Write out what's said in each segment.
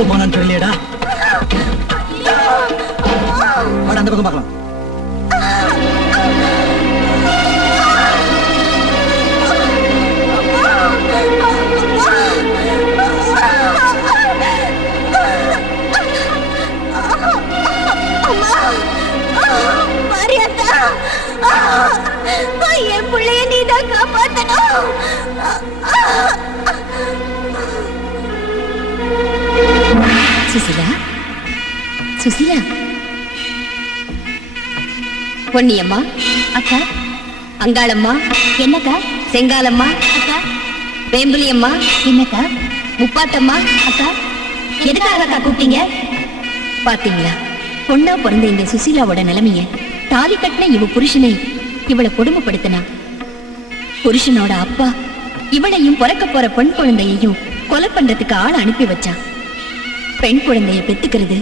எங்க போனான்னு தெரியலடா. வாடா அந்த பக்கம் பார்க்கலாம். என் பிள்ளைய நீதான் காப்பாத்தணும். சுசிலா, சுசிலா. பொன்னியம்மா அக்கா. அங்காளம்மா என்னக்கா? செங்காலம்மா அக்கா. வேம்புலியம்மா என்னக்கா? முப்பாட்டம்மா அக்கா. எதுக்காக அக்கா கூப்பிட்டீங்க? பாத்தீங்களா, பொண்ணா பிறந்த இந்த சுசீலாவோட நிலைமைய. தாலி கட்டின இவ புருஷனை இவளை கொடுமைப்படுத்தினா. புருஷனோட அப்பா இவளையும் பிறக்க போற பெண் குழந்தையையும் கொலை பண்றதுக்கு ஆள் அனுப்பி வச்சான். பெண் குழந்தைய பெத்துக்கிறது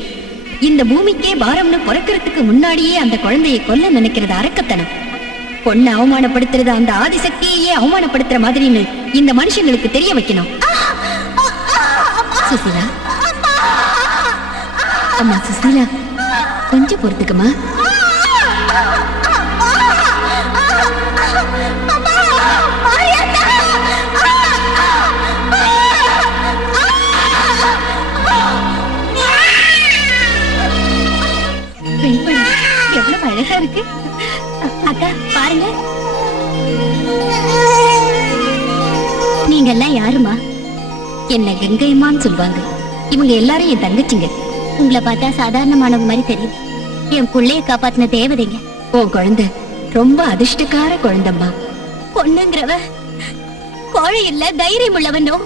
இந்த பூமிக்கே பாரம்னு பிறக்கிறதுக்கு முன்னாடியே அந்த குழந்தையை கொல்ல நினைக்கிறது அரக்கத்தனம். பொண்ணை அவமானப்படுத்துறது அந்த ஆதிசக்தியையே அவமானப்படுத்துற மாதிரின்னு இந்த மனுஷங்களுக்கு தெரிய வைக்கணும். சுசீலா, அம்மா சுசீலா, கொஞ்சம் பொறுத்துக்குமா. எவ்வளவு அழகா இருக்கு அக்கா, பாருங்க. நீங்க எல்லாம் யாருமா? என்ன கங்கையம்மான்னு சொல்லுவாங்க. இவங்க எல்லாரும் என் தங்கச்சிங்க. உங்களை பார்த்தா சாதாரணமானவங்க மாதிரி தெரியும். என் பிள்ளைய காப்பாத்தின தேவதைங்க. உன் குழந்தை ரொம்ப அதிர்ஷ்டக்கார குழந்தைம்மா. பொண்ணுங்கிறவ கோழை இல்ல, தைரியம் உள்ளவனோ,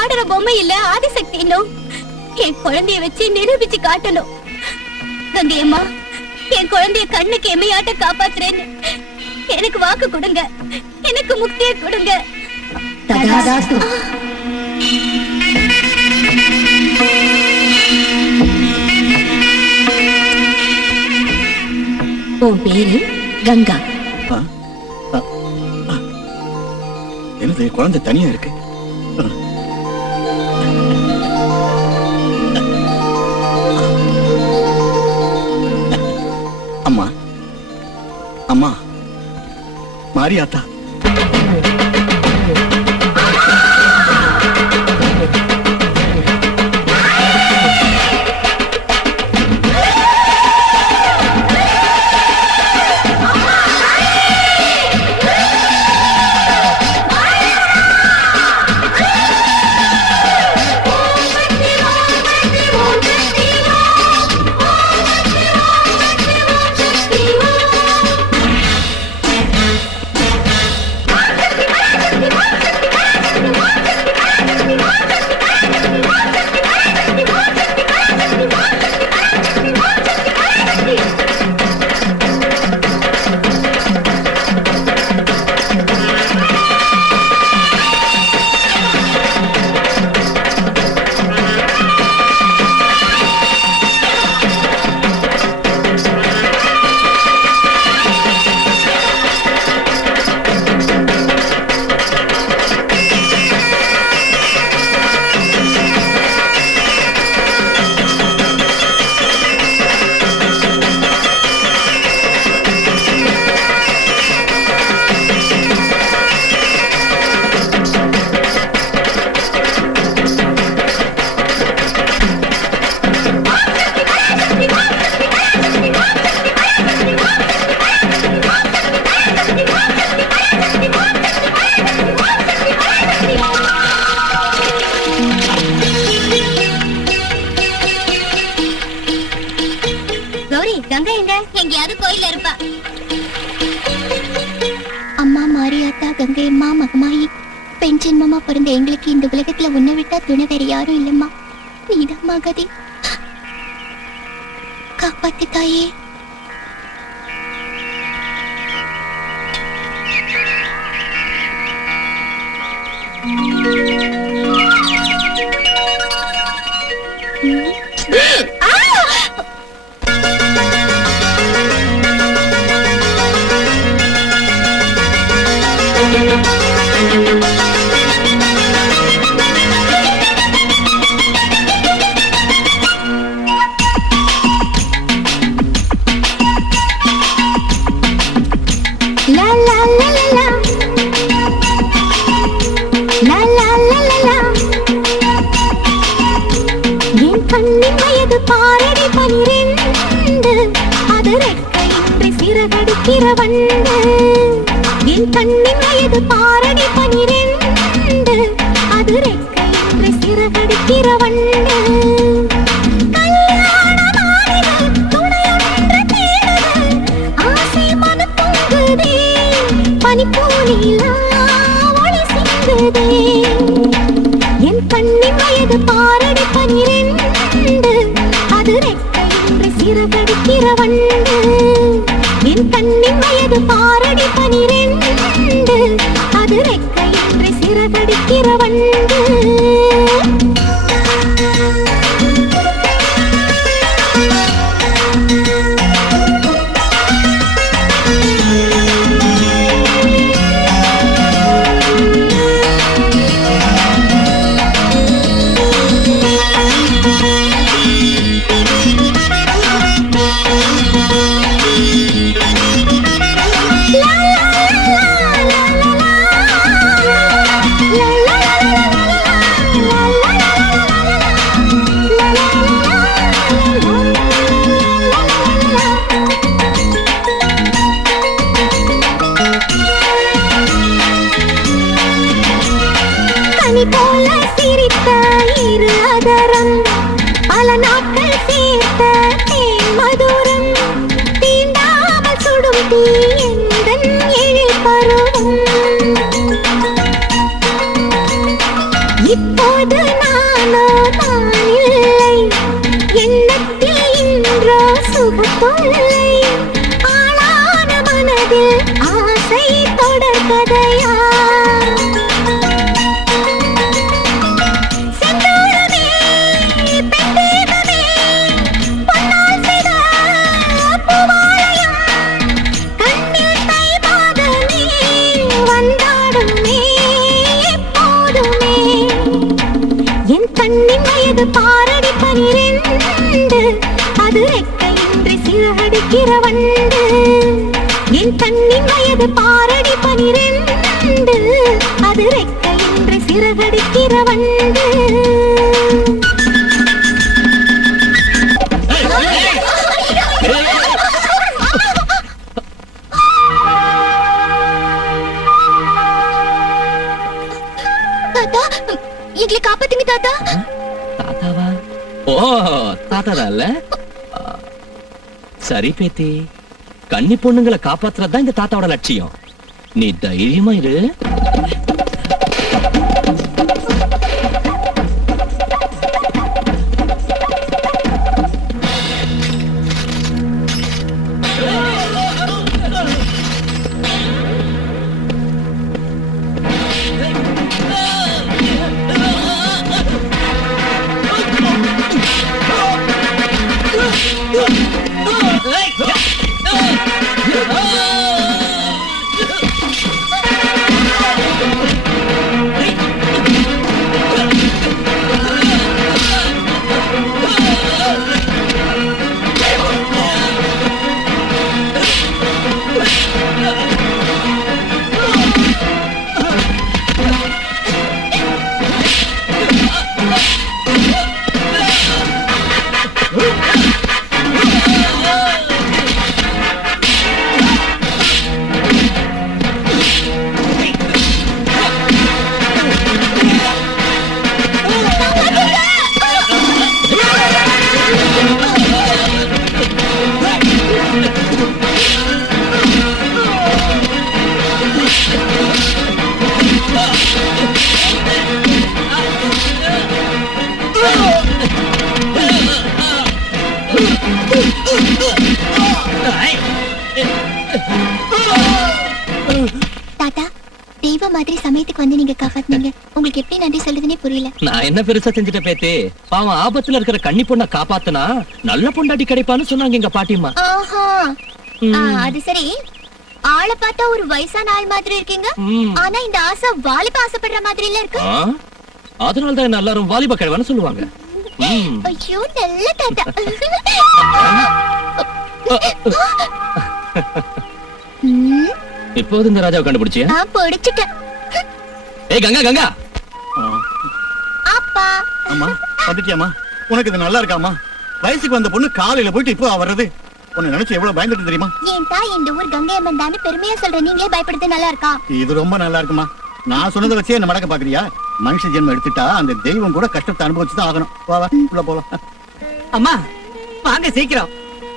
ஆடுற பொம்மை இல்ல, ஆதிசக்தினோ என் குழந்தைய வச்சு நிரூபிச்சு காட்டணும். கங்கையம்மா, என் குழந்தைய கண்ணுக்கு எம்மையாட்ட காப்பாத்துறேன்னு எனக்கு வாக்கு கொடுங்க. எனக்கு முக்தியை கொடுங்க. ததாஸ்து. உன் பேரு கங்கா. என்னது குழந்தை தனியா இருக்கு? அம்மா, அம்மா, மாரியாத்தா. கங்கை எங்க? எங்கேயாவது கோயில்ல இருப்பா. அம்மா மாரியாத்தா, கங்கை அம்மா, மகமாயி, பெண் ஜென்மமா பிறந்த எங்களுக்கு இந்த உலகத்துல உன்னை விட்டா துணை வேற யாரும் இல்லம்மா. நீதான் மகதி. காப்பாத்து தாயே. பாரடி 12 அது ரெக்கையின்றி சிறகடிக்கிற வண்டு என் கண்ணின் வயது பாரடி 12 அது ரெக்கையின்றி சிறகடிக்கிற வண்டு கல்யாணமானது துணையொன்று தேடுது ஆசை மன பொங்குதே பனிப்போலிலா ஒளி சிந்துதே என் கண்ணின் வயது பாரடி 12 அது ரெக்கையின்றி சிறகடிக்கிற வண்டு என் கண்ணின் வயது பாரடி 12 அது ரெக்கையின்றி சிறகடிக்கிற வண்டு கனி போல சிரித்த இரு அதரம் பல நாட்கள் சேர்த்த தேன் மதுரம் தீண்டாமல் சுடும் தீ எந்தன் எழில் பருவம் இப்போது நானோ நான் இல்லை எண்ணத்தில் இன்றோ சுகத்தொல்லை ஆளான மனதில் ஆசை தொடர்கதையா கண்ணின் வயது பாரடி 12 அது ரெக்கையின்றி சிறகடிக்கிற வண்டு என் கண்ணின் வயது பாரடி 12 அது ரெக்கையின்றி சிறகடிக்கிற வண்டு தாத்தா எங்களை காப்பாத்துங்க தாத்தா தாத்தாவா ஓ தாத்தாதான் இல்ல சரி பேத்தி கன்னி பொண்ணுங்களை காப்பாத்துறதுதான் இந்த தாத்தாவோட லட்சியம் நீ தைரியமா இரு தாத்தா தெய்வ மாதிரி சமயத்துக்கு வந்து நீங்க காப்பாத்துனீங்க உங்களுக்கு எப்படி நன்றி சொல்றதுனே புரியல நான் என்ன பெருசா செஞ்சுட்ட பேத்தி பாவம் ஆபத்துல இருக்கிற கன்னி பொண்ண காப்பாத்துனா நல்ல பொண்டாட்டி கிடைப்பான்னு சொன்னாங்க எங்க பாட்டியம்மா ஆஹா அது சரி ஆளை பார்த்தா ஒரு வயசான ஆள் மாதிரி இருக்கீங்க ஆனா இந்த ஆசை வாலிப ஆசைப்படுற மாதிரி இல்ல இருக்கு அதனாலதான் என்ன எல்லாரும் வாலிப கிழவன்னு சொல்லுவாங்க ஐயோ நல்ல தாத்தா இப்போது இந்த ராஜாவை கண்டுபிடிச்சியா நான் பிடிச்சிட்டேன். ஏய் கங்கா கங்கா அப்பா அம்மா வந்துட்டியாமா? உனக்கு இது நல்லா இருக்காமா? வயசுக்கு வந்த பொண்ணு காலையில போயிட்டு இப்போ வர்றது உன்னை நினைச்சு எவ்வளவு பயந்துட்டு தெரியுமா? என் தாய் இந்த ஊர் கங்கை அம்மன் தான் பெருமையா சொல்ற நீங்களே பயப்படுறது நல்லா இருக்கா? இது ரொம்ப நல்லா இருக்குமா? நான் சொன்னதை வச்சே என்ன மடக்க பாக்குறியா? மனுஷ ஜென்மம் எடுத்துட்டா அந்த தெய்வம் கூட கஷ்டத்தை அனுபவிச்சுதான் ஆகணும். வா வா உள்ள போலாம். அம்மா வாங்க சீக்கிரம்.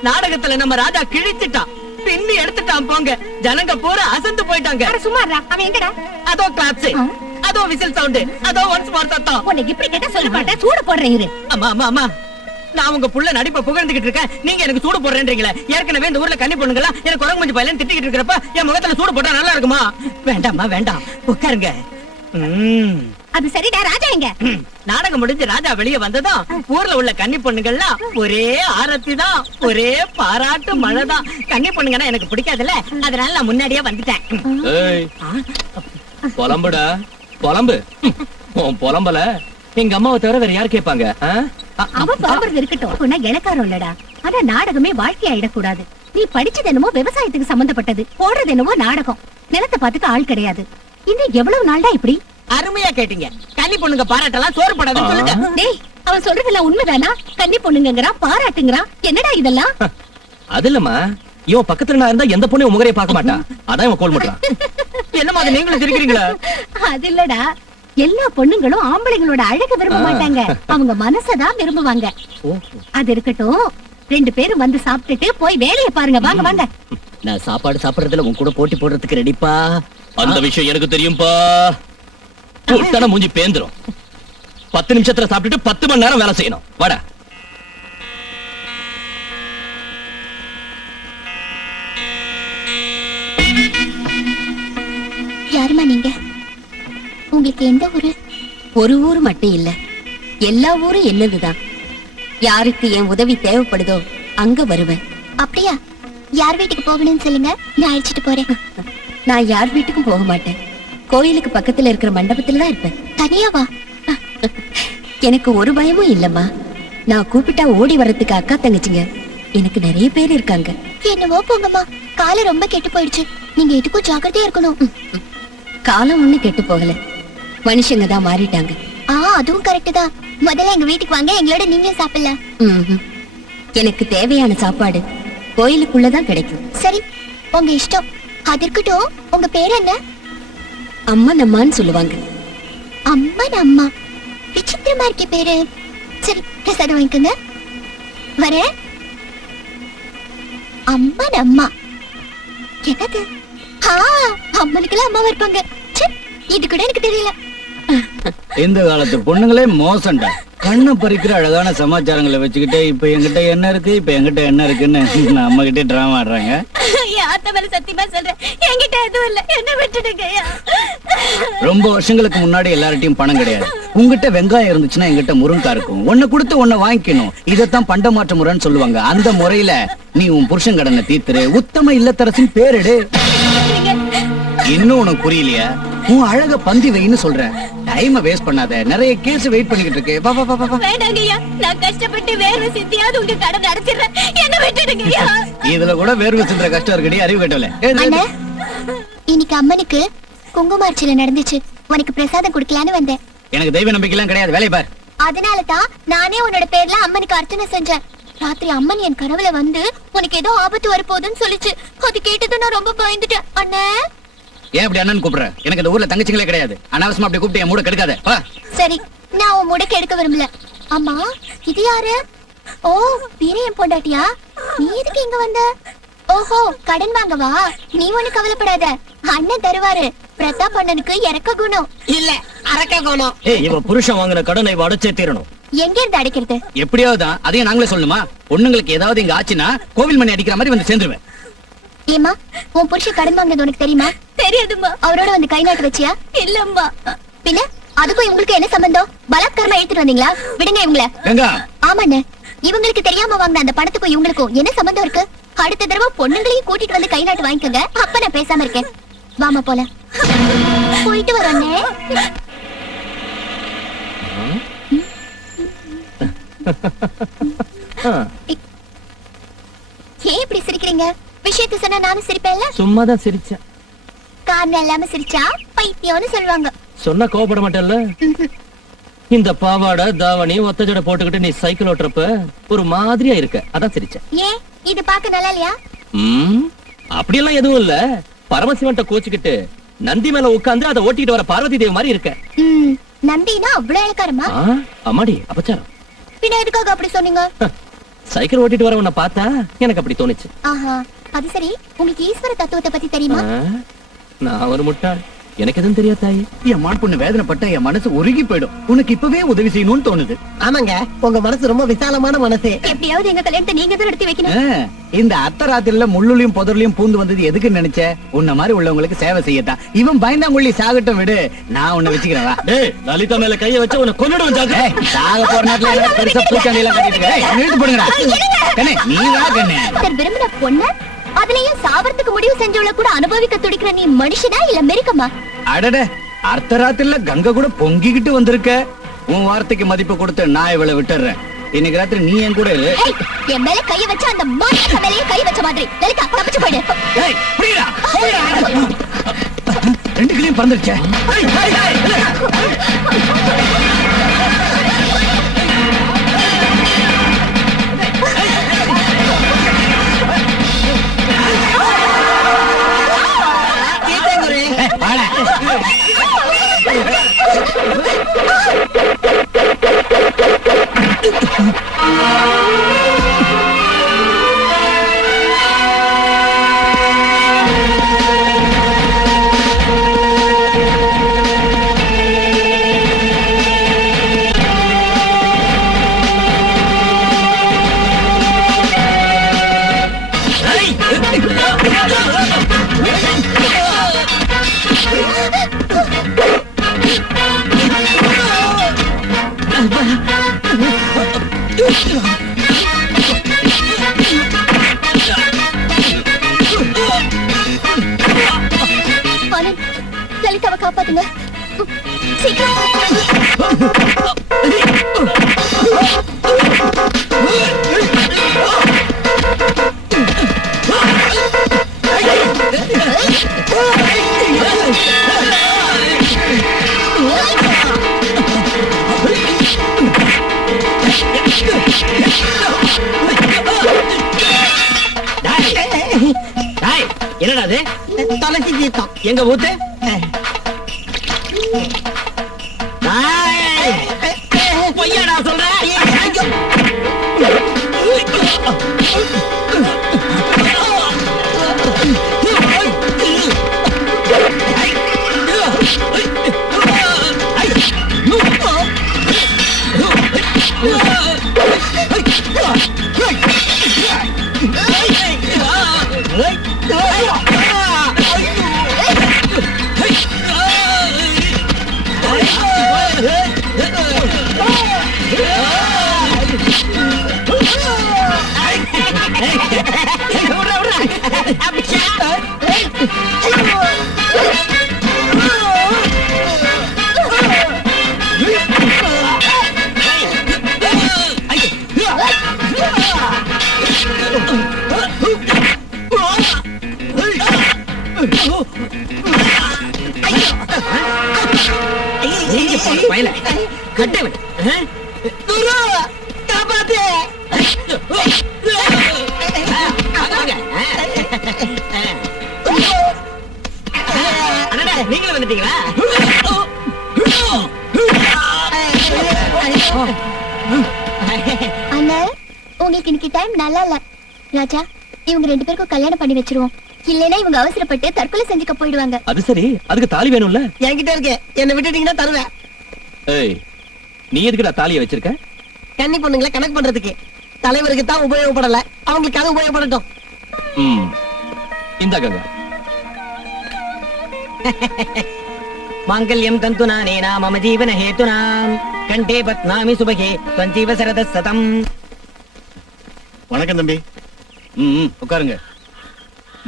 நாடகத்துல நம்ம ராஜா கிழிச்சிட்டான், பின்னி எடுத்துட்டான் போங்க. ஜனங்க பூரா அசந்து போயிட்டாங்க. சும்மாறா அவன் எங்கடா? அதோ கிளாப்ஸ், அதோ விசில் சவுண்ட், அதோ ஒன்ஸ் மோர் சத்தம். உன்னை இப்படி கேட்டா சொல்ல மாட்டேன், சூடு போடுறேன் இரு. அம்மா அம்மா அம்மா, நான் உங்க புள்ள நடிப்பை புகழ்ந்துகிட்டு இருக்கேன், நீங்க எனக்கு சூடு போடுறேன்றீங்களே. ஏற்கனவே இந்த ஊர்ல கன்னி பொண்ணுங்களா எனக்கு குரங்கு மஞ்சள் பையன் திட்டிக்கிட்டு இருக்கிறப்ப என் முகத்துல சூடு போட்டா நல்லா இருக்குமா? வேண்டாம்மா வேண்டாம், உட்காருங்க. அது சரிடா, ராஜா எங்க? நாடகம் முடிஞ்சு ராஜா வெளியே வந்ததும் ஊர்ல உள்ள கன்னி பொண்ணுங்கள்லாம் ஒரே ஆரத்தி தான், ஒரே பாராட்டு மழைதான். கன்னி பொண்ணுங்கன்னா எனக்கு பிடிக்காதுல்ல, அதனால நான் முன்னாடியே வந்துட்டேன். ஏய், புலம்புடா புலம்பு. உன் புலம்பல எங்க அம்மாவை தவிர வேற யார் கேட்பாங்க? அவ பாக்குறது இருக்கட்டும், உன்ன இலக்காரம் இல்லடா. ஆனா நாடகமே வாழ்க்கையாயிடக்கூடாது. நீ படிச்சது என்னமோ விவசாயத்துக்கு சம்பந்தப்பட்டது, போடுறது என்னமோ நாடகம். நிலத்தை பாத்துக்க ஆள் கிடையாது. இன்னும் எவ்வளவு நாள்டா இப்படி? அருமையா கேட்டீங்க. கன்னி பொண்ணுங்க பாராட்டெல்லாம் சோறு படாதுன்னு சொல்லுங்க. டேய், அவன் சொல்றதெல்லாம் உண்மைதானா? கன்னி பொண்ணுங்கறான், பாராட்டுங்கறான், என்னடா இதெல்லாம்? அது இல்லம்மா, இவன் பக்கத்துல நான் இருந்தா எந்த பொண்ணையும் முகரைய பார்க்க மாட்டான், அதான் இவன் கோல் மாட்டான். என்ன மாதிரி நீங்களும் சிரிக்கிறீங்களா? அது இல்லடா, எல்லா பொண்ணுங்களும் ஆம்பளைங்களோட அழக விரும்ப மாட்டாங்க, அவங்க மனசதான் விரும்புவாங்க. அது இருக்கட்டும், 2 பேரும் வந்து சாப்பிட்டுட்டு போய் வேலையை பாருங்க. வாங்க வாங்க. நான் சாப்பாடு சாப்பிடுறதுல உன் கூட போட்டி போடுறதுக்கு ரெடிப்பா. அந்த விஷயம் எனக்கு தெரியும்பா. கூட்டன மூஞ்சி பேந்துரும். 10 நிமிஷத்துல சாப்பிட்டுட்டு 10 மணி நேரம் வேலை செய்யணும். வாடா. யாருமா நீங்க? உங்களுக்கு எந்த ஊரு? ஒரு ஊர் மட்டும் இல்ல, எல்லா ஊரும் என்னதுதான். யாருக்கு என் உதவி தேவைப்படுதோ அங்க வருவேன். அப்படியா? யார் வீட்டுக்கு போகணும்னு சொல்லுங்க, நான் அழைச்சிட்டு போறேன். நான் யார் வீட்டுக்கும் போக மாட்டேன், கோயிலுக்கு பக்கத்துல இருக்கிற மண்டபத்துல தான் இருப்பேன். தனியாவா? எனக்கு ஒரு பயமும் இல்லம்மா. நான் கூப்பிட்டா ஓடி வர்றதுக்கு அக்கா தங்கச்சிங்க எனக்கு நிறைய பேர் இருக்காங்க. என்னவோ போங்கம்மா, காலம் ரொம்ப கெட்டு போயிடுச்சு. நீங்க எதுக்கும் ஜாக்கிரதையா இருக்கணும். காலம் ஒண்ணு கெட்டு போகல, மனுஷங்க தான் மாறிட்டாங்க. அதுவும் கரெக்ட் தான். முதல்ல எங்க வீட்டுக்கு வாங்க, எங்களோட நீங்க சாப்பிடலாம். எனக்கு தேவையான சாப்பாடு கோயிலுக்குள்ளதான் கிடைக்கும். சரி, உங்க இஷ்டம். அது இருக்கட்டும், உங்க பேர் என்ன? அம்மன் அம்மான்னு சொல்லுவாங்க. அம்மன் அம்மா, விசித்திரமா இருக்கே பேரு. சரி, பிரசாதம் வாங்கிக்கோங்க. வரேன். அம்மன் அம்மா என்னது? அம்மனுக்கெல்லாம் அம்மாவா இருப்பாங்க. இது கூட எனக்கு தெரியல. இந்த காலத்து பொண்ணுங்களே மோசம்டா. கண்ணு பறிக்கிற அழகான சமாச்சாரங்களை வச்சுக்கிட்டே இப்ப என்கிட்ட என்ன இருக்கு, இப்ப என்கிட்ட என்ன இருக்குன்னு நம்ம கிட்டே டிராமா ஆடுறாங்க. சத்தியமா சொல்றேன், என்கிட்ட எதுவும் இல்ல, என்ன விட்டுடுங்க. ரொம்ப வருஷங்களுக்கு முன்னாடி எல்லார்ட்டையும் பணம் கிடையாது. உங்ககிட்ட வெங்காயம் இருந்துச்சுன்னா எங்கிட்ட முருங்கா இருக்கும். ஒன்ன கொடுத்து ஒன்ன வாங்கிக்கணும். இதத்தான் பண்டமாற்று முறைன்னு சொல்லுவாங்க. அந்த முறையில நீ உன் புருஷன் கடனை தீர்த்துரு, உத்தம இல்லத்தரசின் பேரிடு. இன்னும் உனக்கு புரியலையா? உன் அழக பந்தி வைன்னு சொல்றேன். டைம் வேஸ்ட் பண்ணாத, நிறைய கேஸ் வெயிட் பண்ணிக்கிட்டு இருக்கு. வா வா வா வா. வேண்டாங்கய்யா, நான் கஷ்டப்பட்டு வேர்வை சித்தியாவது உங்க கடன் அடைச்சிடுறேன், என்ன விட்டுடுங்கய்யா. இதுல கூட வேர்வை சிந்துற கஷ்டம் இருக்குடி, அறிவு கேட்டவளே. இன்னைக்கு அம்மனுக்கு குங்குமார்ச்சனை நடந்துச்சு, உனக்கு பிரசாதம் குடுக்கலான்னு வந்தேன். எனக்கு தெய்வ நம்பிக்கை எல்லாம் கிடையாது, வேலைய பார். அதனாலதான் நானே உன்னோட பேர்ல அம்மனுக்கு அர்ச்சனை செஞ்சேன். ராத்திரி அம்மன் என் கனவுல வந்து உனக்கு ஏதோ ஆபத்து வரப்போகுதுன்னு சொல்லிச்சு. அது கேட்டது நான் ரொம்ப பயந்துட்டேன். அண்ணே, ஏன் அப்படி அண்ணன் கூப்பிடுற? எனக்கு இந்த ஊர்ல தங்கச்சிங்களே கிடையாது. அனாவசியமா அப்படி கூப்பிட்டு என் மூட கெடுக்காத. வா. சரி, நான் உன் மூட கெடுக்க விரும்பல. அம்மா, இது யாரு? ஓ, வீரையன் பொண்டாட்டியா? நீ எதுக்கு இங்க வந்த? ஓஹோ, கடன் வாங்கவா? நீ ஒண்ணு கவலைப்படாத, அண்ணன் தருவாரு. பிரதாப் அண்ணனுக்கு இறக்க குணம் இல்ல, அரக்க குணம். இவ புருஷன் வாங்கின கடனை இவ அடைச்சே தீரணும். எங்க இருந்து அடைக்கிறது? எப்படியாவது அதையும் நாங்களே சொல்லணுமா? பொண்ணுங்களுக்கு ஏதாவது இங்க ஆச்சுன்னா கோவில் மணி அடிக்கிற மாதிரி வந்து சேர்ந்துருவேன். ஏமா, உன் புருஷன் கடன் வாங்கினது உனக்கு தெரியுமா? தெரியாதுமா. அவரோட வந்து கை நாட்டு வச்சியா? இல்லம்மா. பின்ன அதுக்கும் இவங்களுக்கு என்ன சம்பந்தம்? பலாத்காரமா எடுத்துட்டு வந்தீங்களா? விடுங்க இவங்கள. கங்கா. ஆமாண்ணே, இவங்களுக்கு தெரியாம வாங்கின அந்த பணத்துக்கும் இவங்களுக்கும் என்ன சம்பந்தம் இருக்கு? அடுத்த தடவை பொண்ணுங்களையும் கூட்டிட்டு வந்து கை நாட்டு வாங்கிக்கோங்க. அப்ப நான் பேசாம இருக்கேன். வாமா போல. போயிட்டு வரண்ணே. ஏன் இப்படி சிரிக்கிறீங்க? விஷயத்தை சொன்னா நானும் சிரிப்பேன்ல. சும்மாதான் சிரிச்சேன். காரணம் இல்லாம சிரிச்சா பைத்தியம்னு சொல்லுவாங்க. சொன்னா கோவப்பட மாட்டேன்ல. இந்த பாவாடை தாவணி ஒத்த ஜடை போட்டுக்கிட்டு நீ சைக்கிள் ஓட்டுறப்ப ஒரு மாதிரியா இருக்க அதான் சிரிச்சேன். ஏன் இது பார்க்க நல்லா இல்லையா? அப்படியெல்லாம் எதுவும் இல்ல. பரமசிவன்ட்ட கோச்சுக்கிட்டு நந்தி மேல உட்கார்ந்து அதை ஓட்டிட்டு வர பார்வதி தேவி மாதிரி இருக்க. நந்தினா அவ்வளவு இழக்காரமா? அம்மாடி அபச்சாரம். பின்ன எதுக்காக அப்படி சொன்னீங்க? சைக்கிள் ஓட்டிட்டு வர உன்னை பார்த்தா எனக்கு அப்படி தோணுச்சு. ஆஹா, அது சரி. உங்களுக்கு ஈஸ்வர தத்துவத்தை பத்தி தெரியுமா? நான் ஒரு முட்டாள், எனக்கு எதுவும் தெரியாது தாயி. என் மான் பொண்ணு வேதனைப்பட்ட என் மனசு உருகி போயிடும். உனக்கு இப்பவே உதவி செய்யணும்னு தோணுது. ஆமாங்க, உங்க மனசு ரொம்ப விசாலமான மனசு. எப்படியாவது எங்க கல்யாணத்தை நீங்க தான் நடத்தி வைக்கணும். இந்த அத்தராத்திரில முள்ளுலையும் புதர்லையும் பூந்து வந்தது எதுக்குன்னு நினைச்ச? உன்ன மாதிரி உள்ளவங்களுக்கு சேவை செய்யத்தான். இவன் பயந்தாங்குள்ளி சாகட்டும், விடு, நான் உன்னை வச்சுக்கிறேன். டேய், லலிதா மேல கைய வச்சு உன்னை கொன்னுடுவேன் ஜாக்கு. சாக போற நேரத்துல எனக்கு பெருசா பூச்சாண்டி எல்லாம் கட்டிட்டு இழுத்து போடுங்கடா. கண்ணே, நீ வா கண்ணே. விரும்பின பொண்ணு அதுலயும் சாவறதுக்கு முடிவு செஞ்சவள கூட அனுபவிக்க துடிக்கிற நீ மனுஷனா இல்ல மெரிக்கமா? அடட, அர்த்தராத்திரில கங்கை கூட பொங்கிக்கிட்டு வந்திருக்க. உன் வார்த்தைக்கு மதிப்பு கொடுத்து நான் இவளை விட்டுறேன். இன்னைக்கு ராத்திரி நீ என் கூட இரு. என் மேல கை வச்ச அந்த மாட்ட மேலயே கை வச்ச மாதிரி. லலிதா, தப்பிச்சு போயிடு. ஏய், புரியடா, புரியடா. ரெண்டு கிளியும் பறந்துருச்சே. லலிதாவை காப்பாத்துங்க சீக்கிரம். என்னடா அது? தொலைச்சி தீர்த்தம். எங்க ஊத்து? பொய்யாடா சொல்ற? நீங்களும் வந்துட்டீங்களா? அண்ணா, உங்களுக்கு இன்னைக்கு டைம் நல்லா இல்ல. ராஜா, இவங்க ரெண்டு பேருக்கும் கல்யாணம் பண்ணி வச்சிருவோம். இல்லைன்னா இவங்க அவசரப்பட்டு தற்கொலை செஞ்சுக்க போயிடுவாங்க. அது சரி, அதுக்கு தாலி வேணும்ல? என்கிட்ட இருக்கு, என்ன விட்டுட்டீங்கன்னா தருவேன். ஏய், நீ எதுக்குடா தாலியை வச்சிருக்க? கன்னி பொண்ணுங்களை கணக்கு பண்றதுக்கு. தலைவருக்கு தான் உபயோகப்படல, அவங்களுக்கு அது உபயோகப்படட்டும். இந்த கங்கா மாங்கல்யம் தந்துனா நேனா மம ஜீவன ஹேதுனாம் கண்டே பத்னாமி சுபகே त्वञ्जीव சரதः சதம். வணக்கம் தம்பி. உட்காருங்க.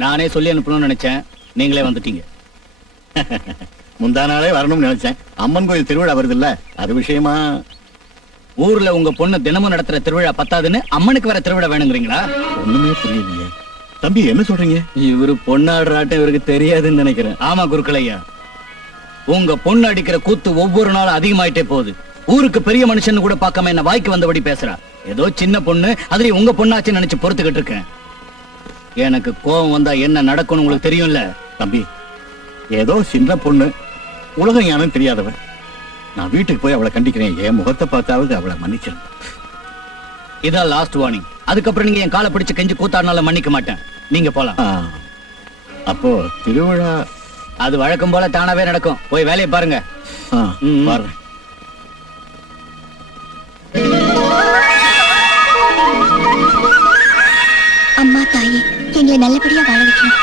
நானே சொல்லி அனுப்பணும்னு நினைச்சேன், நீங்களே வந்துட்டீங்க. முந்தா நாளே வரணும்னு நினைச்சேன். அம்மன் கோயில் திருவிழா வருது இல்ல, அது விஷயமா. ஊர்ல உங்க பொண்ணு தினமும் நடத்துற திருவிழா பத்தாதுன்னு அம்மனுக்கு வர திருவிழா வேணுங்கிறீங்களா? ஒண்ணுமே புரியலையே தம்பி, என்ன சொல்றீங்க? இவரு பொண்ணாடுறாட்டம் இவருக்கு தெரியாதுன்னு நினைக்கிறேன். ஆமா குருக்களையா, உங்க பொண்ணு அடிக்கிற கூத்து ஒவ்வொரு நாளும் அதிகமாயிட்டே போகுது. ஊருக்கு பெரிய மனுஷன் கூட பார்க்காம என்ன வாய்க்கு வந்தபடி பேசுறா. ஏதோ சின்ன பொண்ணு, அதுலயும் உங்க பொண்ணாச்சு நினைச்சு பொறுத்துக்கிட்டு இருக்கேன். எனக்கு கோபம் வந்தா என்ன நடக்கும்னு உங்களுக்கு தெரியும்ல. தம்பி, ஏதோ சின்ன பொண்ணு, உலகம் யாரும் தெரியாதவ. நான் வீட்டுக்கு போய் அவளை கண்டிக்கிறேன். என் முகத்தை பார்த்தாவது அவளை மன்னிச்சிருந்தேன். இதான் லாஸ்ட் வார்னிங். அதுக்கப்புறம் நீங்க என் காலை பிடிச்சு கெஞ்சி கூத்தாடினால மன்னிக்க மாட்டேன். நீங்க போலாம். அப்போ திருவிழா அது வழக்கம் போல தானாவே நடக்கும். போய் வேலையை பாருங்க. பாருங்க. அம்மா தாயே, எங்களை நல்லபடியா வாழ வைக்கணும்.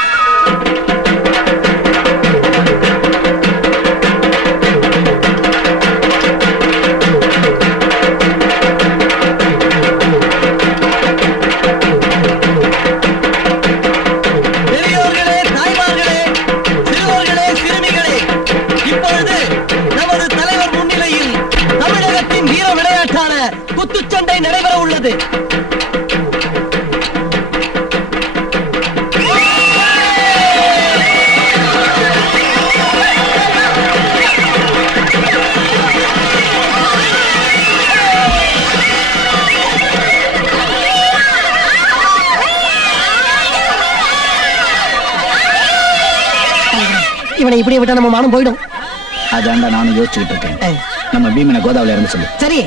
பெரியோர்களே, தாய்மார்களே, சிறுவர்களே, சிறுமிகளே, இப்பொழுது நமது தலைவர் முன்னிலையில் தமிழகத்தின் வீர விளையாட்டான குத்துச்சண்டை நடைபெற உள்ளது. இவனை இப்படி விட்டா நம்ம மானம் போயிடும். அதாண்டா நானும் யோசிச்சுக்கிட்டு இருக்கேன். நம்ம பீமனை கோதாவில இருந்து சொல்லு. சரி.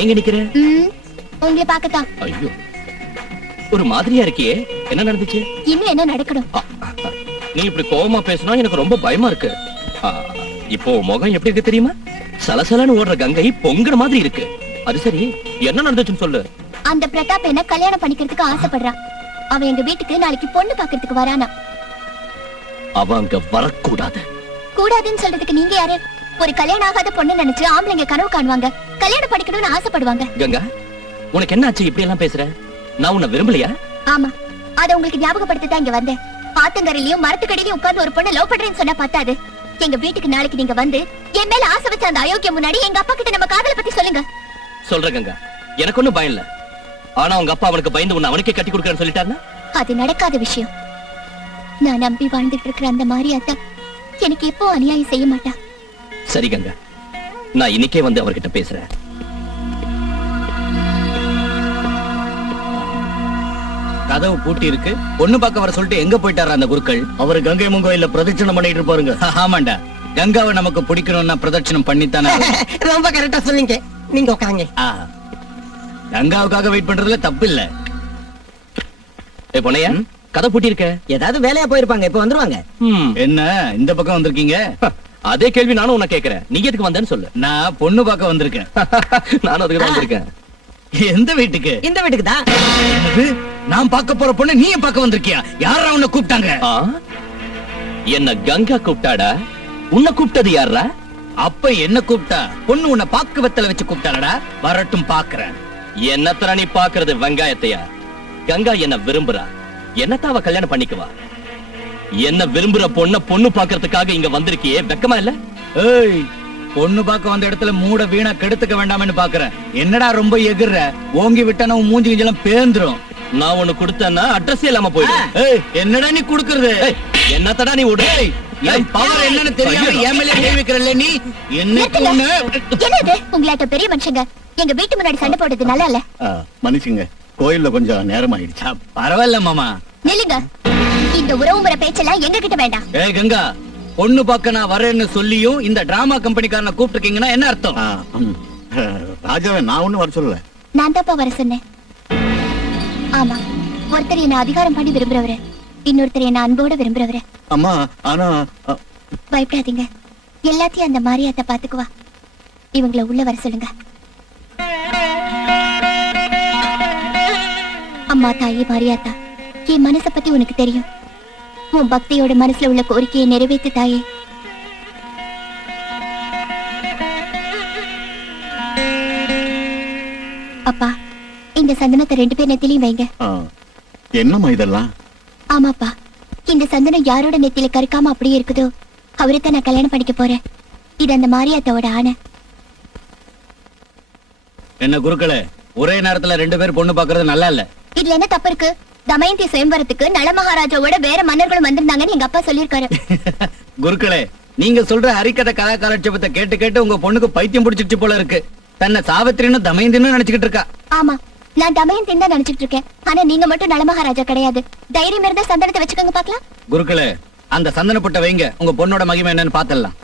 ஏங்க நிக்கிற? உங்களை பார்க்கத்தான். ஐயோ, ஒரு மாதிரியா இருக்கியே, என்ன நடந்துச்சு? இன்னும் என்ன நடக்கணும்? நீ இப்படி கோவமா பேசினா எனக்கு ரொம்ப பயமா இருக்கு. இப்போ முகம் எப்படி இருக்கு தெரியுமா? சலசலன்னு ஓடுற கங்கை பொங்குற மாதிரி இருக்கு. அது சரி, என்ன நடந்துச்சுன்னு சொல்லு. அந்த பிரதாப் என்ன கல்யாணம் பண்ணிக்கிறதுக்கு ஆசைப்படுறான். அவன் எங்க வீட்டுக்கு நாளைக்கு பொண்ணு பாக்கிறதுக்கு வரானா. அவன் அங்க வரக்கூடாது. கூடாதுன்னு சொல்றதுக்கு நீங்க யாரு? ஒரு கல்யாணம் ஆகாத பொண்ணு நினைச்சு ஆம்பளைங்க கனவு காணுவாங்க, கல்யாணம் படிக்கணும்னு ஆசைப்படுவாங்க. கங்கா, உனக்கு என்ன ஆச்சு இப்படி எல்லாம் பேசுற? நான் உன்னை விரும்பலையா? ஆமா, அத உங்களுக்கு ஞாபகப்படுத்திதான் இங்க வந்தேன். ஆத்தங்கரையிலயும் மரத்துக்கடியிலயும் உட்கார்ந்து ஒரு பொண்ணு லவ் பண்றேன்னு சொன்னா பத்தாது. எங்க வீட்டுக்கு நாளைக்கு நீங்க வந்து என் மேல ஆசை வச்ச அந்த அயோக்கியம் முன்னாடி எங்க அப்பா கிட்ட நம்ம காதலை பத்தி சொல்லுங்க. சொல்ற கங்கா, எனக்கு ஒண்ணும் பயம் இல்ல. ஆனா உங்க அப்பா அவனுக்கு பயந்து உன்னை அவனுக்கே கட்டி கொடுக்கறேன்னு சொல்லிட்டாருன்னா? அது நடக்காத விஷயம். நான் நம்பி வாழ்ந்துட்டு இருக்கிற அந்த மாரியாத்தா எனக்கு எப்போ அநியாயம் செய்ய மாட்டா. சரி கங்கா, நான் இன்னைக்கே வந்து அவர்கிட்ட பேசுறேன். கதவு பூட்டி இருக்கு. பொண்ணு பார்க்க வர சொல்லிட்டு எங்க போயிட்டாரா அந்த குருக்கள்? அவரு கங்கை அம்மன் கோயில்ல பிரதட்சணம் பண்ணிட்டு இருப்பாருங்க. ஆமாண்டா, கங்காவை நமக்கு பிடிக்கணும்னா பிரதட்சணம் பண்ணித்தானே. ரொம்ப கரெக்டா சொல்லிங்க. நீங்க உட்காருங்க. கங்காவுக்காக வெயிட் பண்றதுல தப்பு இல்ல. ஏய் பொண்ணையா, கதை பூட்டி இருக்க. ஏதாவது வேலையா போயிருப்பாங்க, இப்ப வந்துருவாங்க. என்ன இந்த பக்கம் வந்திருக்கீங்க? அதே கேள்வி நானும் உன்னை கேக்குறேன். நீ எதுக்கு வந்தேன்னு சொல்லு. நான் பொண்ணு பார்க்க வந்திருக்கேன். நானும் அதுக்கு தான் வந்திருக்கேன். எந்த வீட்டுக்கு? இந்த வீட்டுக்கு தான். என்னது? நான் பார்க்க போற பொண்ணு நீ பார்க்க வந்திருக்கியா? யாரா உன்னை கூப்பிட்டாங்க? ஆ? என்ன கங்கா கூப்பிட்டாடா? உன்னை கூப்பிட்டது யாரா? அப்ப என்ன கூப்பிட்டா? பொண்ணு உன்னை பாக்கு வெத்தல வச்சு கூப்பிட்டாளடா. வரட்டும் பாக்குறேன். என்னத்தர நீ பாக்குறது வெங்காயத்தையா? கங்கா என்ன விரும்புறா. என்னத்தான் அவ கல்யாணம் பண்ணிக்குவா. என்ன விரும்புற பொண்ணு பாக்குறதுக்காக இங்க வந்திருக்கியே, வெக்கமா இல்ல? ஏய், பொண்ணு பார்க்க வந்த இடத்துல மூட வீணா கெடுத்துக்க வேண்டாம்னு பாக்குறேன். என்னடா ரொம்ப எகுற? ஓங்கி விட்டானா உன் மூஞ்சி கிஞ்செல்லாம் பேந்துரும். நான் ஒண்ணு கொடுத்தேன்னா அட்ரஸ் இல்லாம போயிடும். ஏய், என்னடா நீ குடுக்குறது? என்னத்தடா நீ விடு. என் பவர் என்னன்னு தெரியாம ஏமலே கை வைக்கிறல்ல நீ. என்னைக்கு ஒண்ணு என்னது உங்களாட்ட பெரிய மனுஷங்க எங்க வீட்டு முன்னாடி சண்டை போடுறது நல்லா இல்ல. மன்னிச்சுங்க, கோயில்ல கொஞ்சம் நேரம் ஆயிடுச்சு. பரவாயில்ல மாமா. நில்லுங்க. இந்த உறவு முறை பேச்செல்லாம் எங்க கிட்ட வேண்டாம். ஏய் கங்கா, பொண்ணு பார்க்க நான் வரேன்னு சொல்லியும் இந்த டிராமா கம்பெனிக்காரனை கூப்பிட்டுருக்கீங்கன்னா என்ன அர்த்தம்? ராஜாவை நான் ஒண்ணும் வர சொல்லல. நான் தான்ப்பா வர சொன்னேன். ஆமா, ஒருத்தர் என்ன அதிகாரம் பண்ணி விரும்புறவரு, இன்னொருத்தர் என்ன அன்போட விரும்புறவரு. அம்மா ஆனா பயப்படாதீங்க, எல்லாத்தையும் அந்த மாரியாத்த பாத்துக்குவா. இவங்கள உள்ள வர சொல்லுங்க. அம்மா தாயி மாரியாத்தா, என் மனச பத்தி உனக்கு தெரியும். உன் பக்தியோட மனசுல உள்ள கோரிக்கையை நிறைவேற்று தாயே. அப்பா, இந்த சந்தனத்தை 2 பேர் நெத்திலையும் வைங்க. என்னம்மா இதெல்லாம்? ஆமாப்பா, இந்த சந்தனம் யாரோட நெத்தியில கருக்காம அப்படியே இருக்குதோ அவரைத்தான் நான் கல்யாணம் பண்ணிக்க போறேன். இது அந்த மாரியாத்தாவோட ஆணை. என்ன குருக்களே, ஒரே நேரத்துல 2 பேர் பொண்ணு பாக்குறது நல்லா இல்ல. இதுல என்ன தப்பு இருக்கு? தமயந்தி சுயம்பரத்துக்கு நல மகாராஜாவோட வேற மன்னர்களும் வந்திருந்தாங்கன்னு எங்க அப்பா சொல்லிருக்காரு. குருக்களே, நீங்க சொல்ற ஹரிக்கதை கலா காலட்சேபத்தை கேட்டு கேட்டு உங்க பொண்ணுக்கு பைத்தியம் பிடிச்சிட்டு போல இருக்கு. தன்னை சாவித்திரின்னு தமயந்தின்னு நினைச்சுக்கிட்டு இருக்கா. ஆமா, நான் தமயந்தின்னு தான் நினைச்சிட்டு இருக்கேன். ஆனா நீங்க மட்டும் நல மகாராஜா கிடையாது. தைரியம் இருந்தா சந்தனத்தை வச்சுக்கோங்க பாக்கலாம். குருக்களே, அந்த சந்தனப்பட்ட வைங்க, உங்க பொண்ணோட மகிமை என்னன்னு பாத்திரலாம்.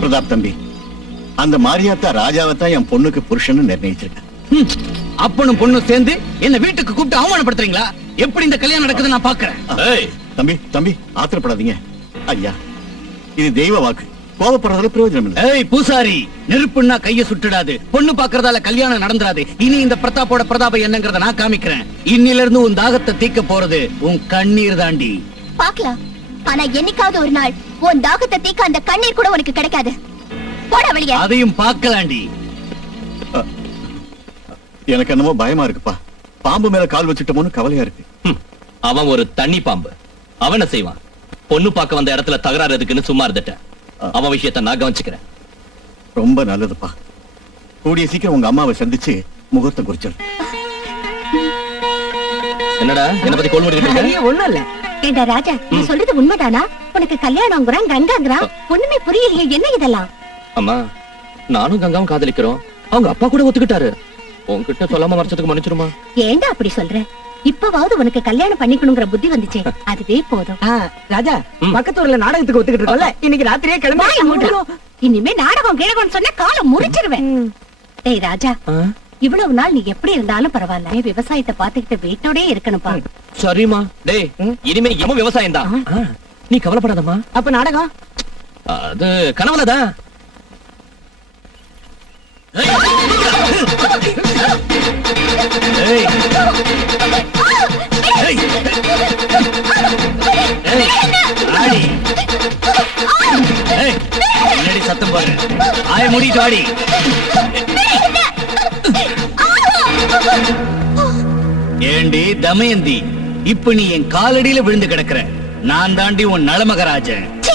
பிரதாப் தம்பி, அந்த மாரியாத்தா ராஜாவை தான் என் பொண்ணுக்கு புருஷன்னு நிர்ணயிச்சிருக்கேன். அப்பனும் பொண்ணும் சேர்ந்து என்ன வீட்டுக்கு கூப்பிட்டு அவமானப்படுத்துறீங்களா? எப்படி இந்த கல்யாணம் நடக்குது நான் பாக்குறேன். தம்பி தம்பி ஆத்திரப்படாதீங்க ஐயா, இது தெய்வ வாக்கு, கோபப்படுறதுல பிரயோஜனம் இல்லை. ஏய் பூசாரி, நெருப்புன்னா கைய சுட்டுடாது. பொண்ணு பாக்குறதால கல்யாணம் நடந்துராது. இனி இந்த பிரதாப்போட பிரதாபம் என்னங்கறத நான் காமிக்கிறேன். இன்னில இருந்து உன் தாகத்தை தீக்க போறது உன் கண்ணீர் தாண்டி. பாக்கலாம், ஆனா என்னைக்காவது ஒரு நாள் உன் தாகத்தை தீக்க அந்த கண்ணீர் கூட உனக்கு கிடைக்காது. போடா வெளியே. அதையும் பார்க்கலாண்டி. எனக்கு என்னமோ பயமா இருக்குப்பா. பாம்பு மேல கால் வச்சுட்டோமோன்னு கவலையா இருக்கு. அவன் ஒரு தண்ணி பாம்பு. அவன் என்ன செய்வான்? பொண்ணு பார்க்க வந்த இடத்துல தகராறு எதுக்குன்னு சும்மா இருந்துட்டேன். அவன் விஷயத்தை நான் கவனிச்சுக்கிறேன். ரொம்ப நல்லதுப்பா. கூடிய சீக்கிரம் உங்க அம்மாவை சந்திச்சு முகூர்த்தம் குறிச்சிரு. என்னடா என்ன பத்தி கோல் முடிக்கிட்டு இருக்க? ஒண்ணும் இல்ல. ஏண்டா ராஜா, நீ சொல்றது உண்மைதானா? உனக்கு கல்யாணம்ங்கறான், கங்காங்கறான், ஒண்ணுமே புரியலையே. என்ன இதெல்லாம்? அம்மா, நானும் கங்காவும் காதலிக்கிறோம். அவங்க அப்பா கூட ஒத்துக்கிட்டாரு. உன்கிட்ட சொல்லாம மறைச்சதுக்கு மன்னிச்சிருமா? ஏண்டா அப்படி சொல்ற? இப்பவாவது உனக்கு கல்யாணம் பண்ணிக்கணுங்கிற புத்தி வந்துச்சே, அதுவே போதும். ராஜா, பக்கத்து ஊர்ல நாடகத்துக்கு ஒத்துக்கிட்டு இருக்கோம்ல, இன்னைக்கு ராத்திரியே வாயை மூடுடா. கிளம்பி. இனிமே நாடகம் கிழகம்னு சொன்னா காலை முறிச்சிருவேன். டேய் ராஜா, இவ்வளவு நாள் நீ எப்படி இருந்தாலும் பரவாயில்ல, நீ விவசாயத்தை பாத்துக்கிட்டு வீட்டோடே இருக்கணும்பா. சரிம்மா. டேய், இனிமே இவன் விவசாயம் தான். நீ கவலைப்படாதம்மா. அப்ப நாடகம் அது கனவுலதான். ஏய், ஏய், ஏய், ஆடி. ஏய், என்னடி சத்தம் பாரு. ஆய மூடிட்டு ஆடி. ஏண்டி தமயந்தி, இப்ப நீ என் காலடியில விழுந்து கிடக்குற. நான் தாண்டி உன் நலமகராஜன். சீ,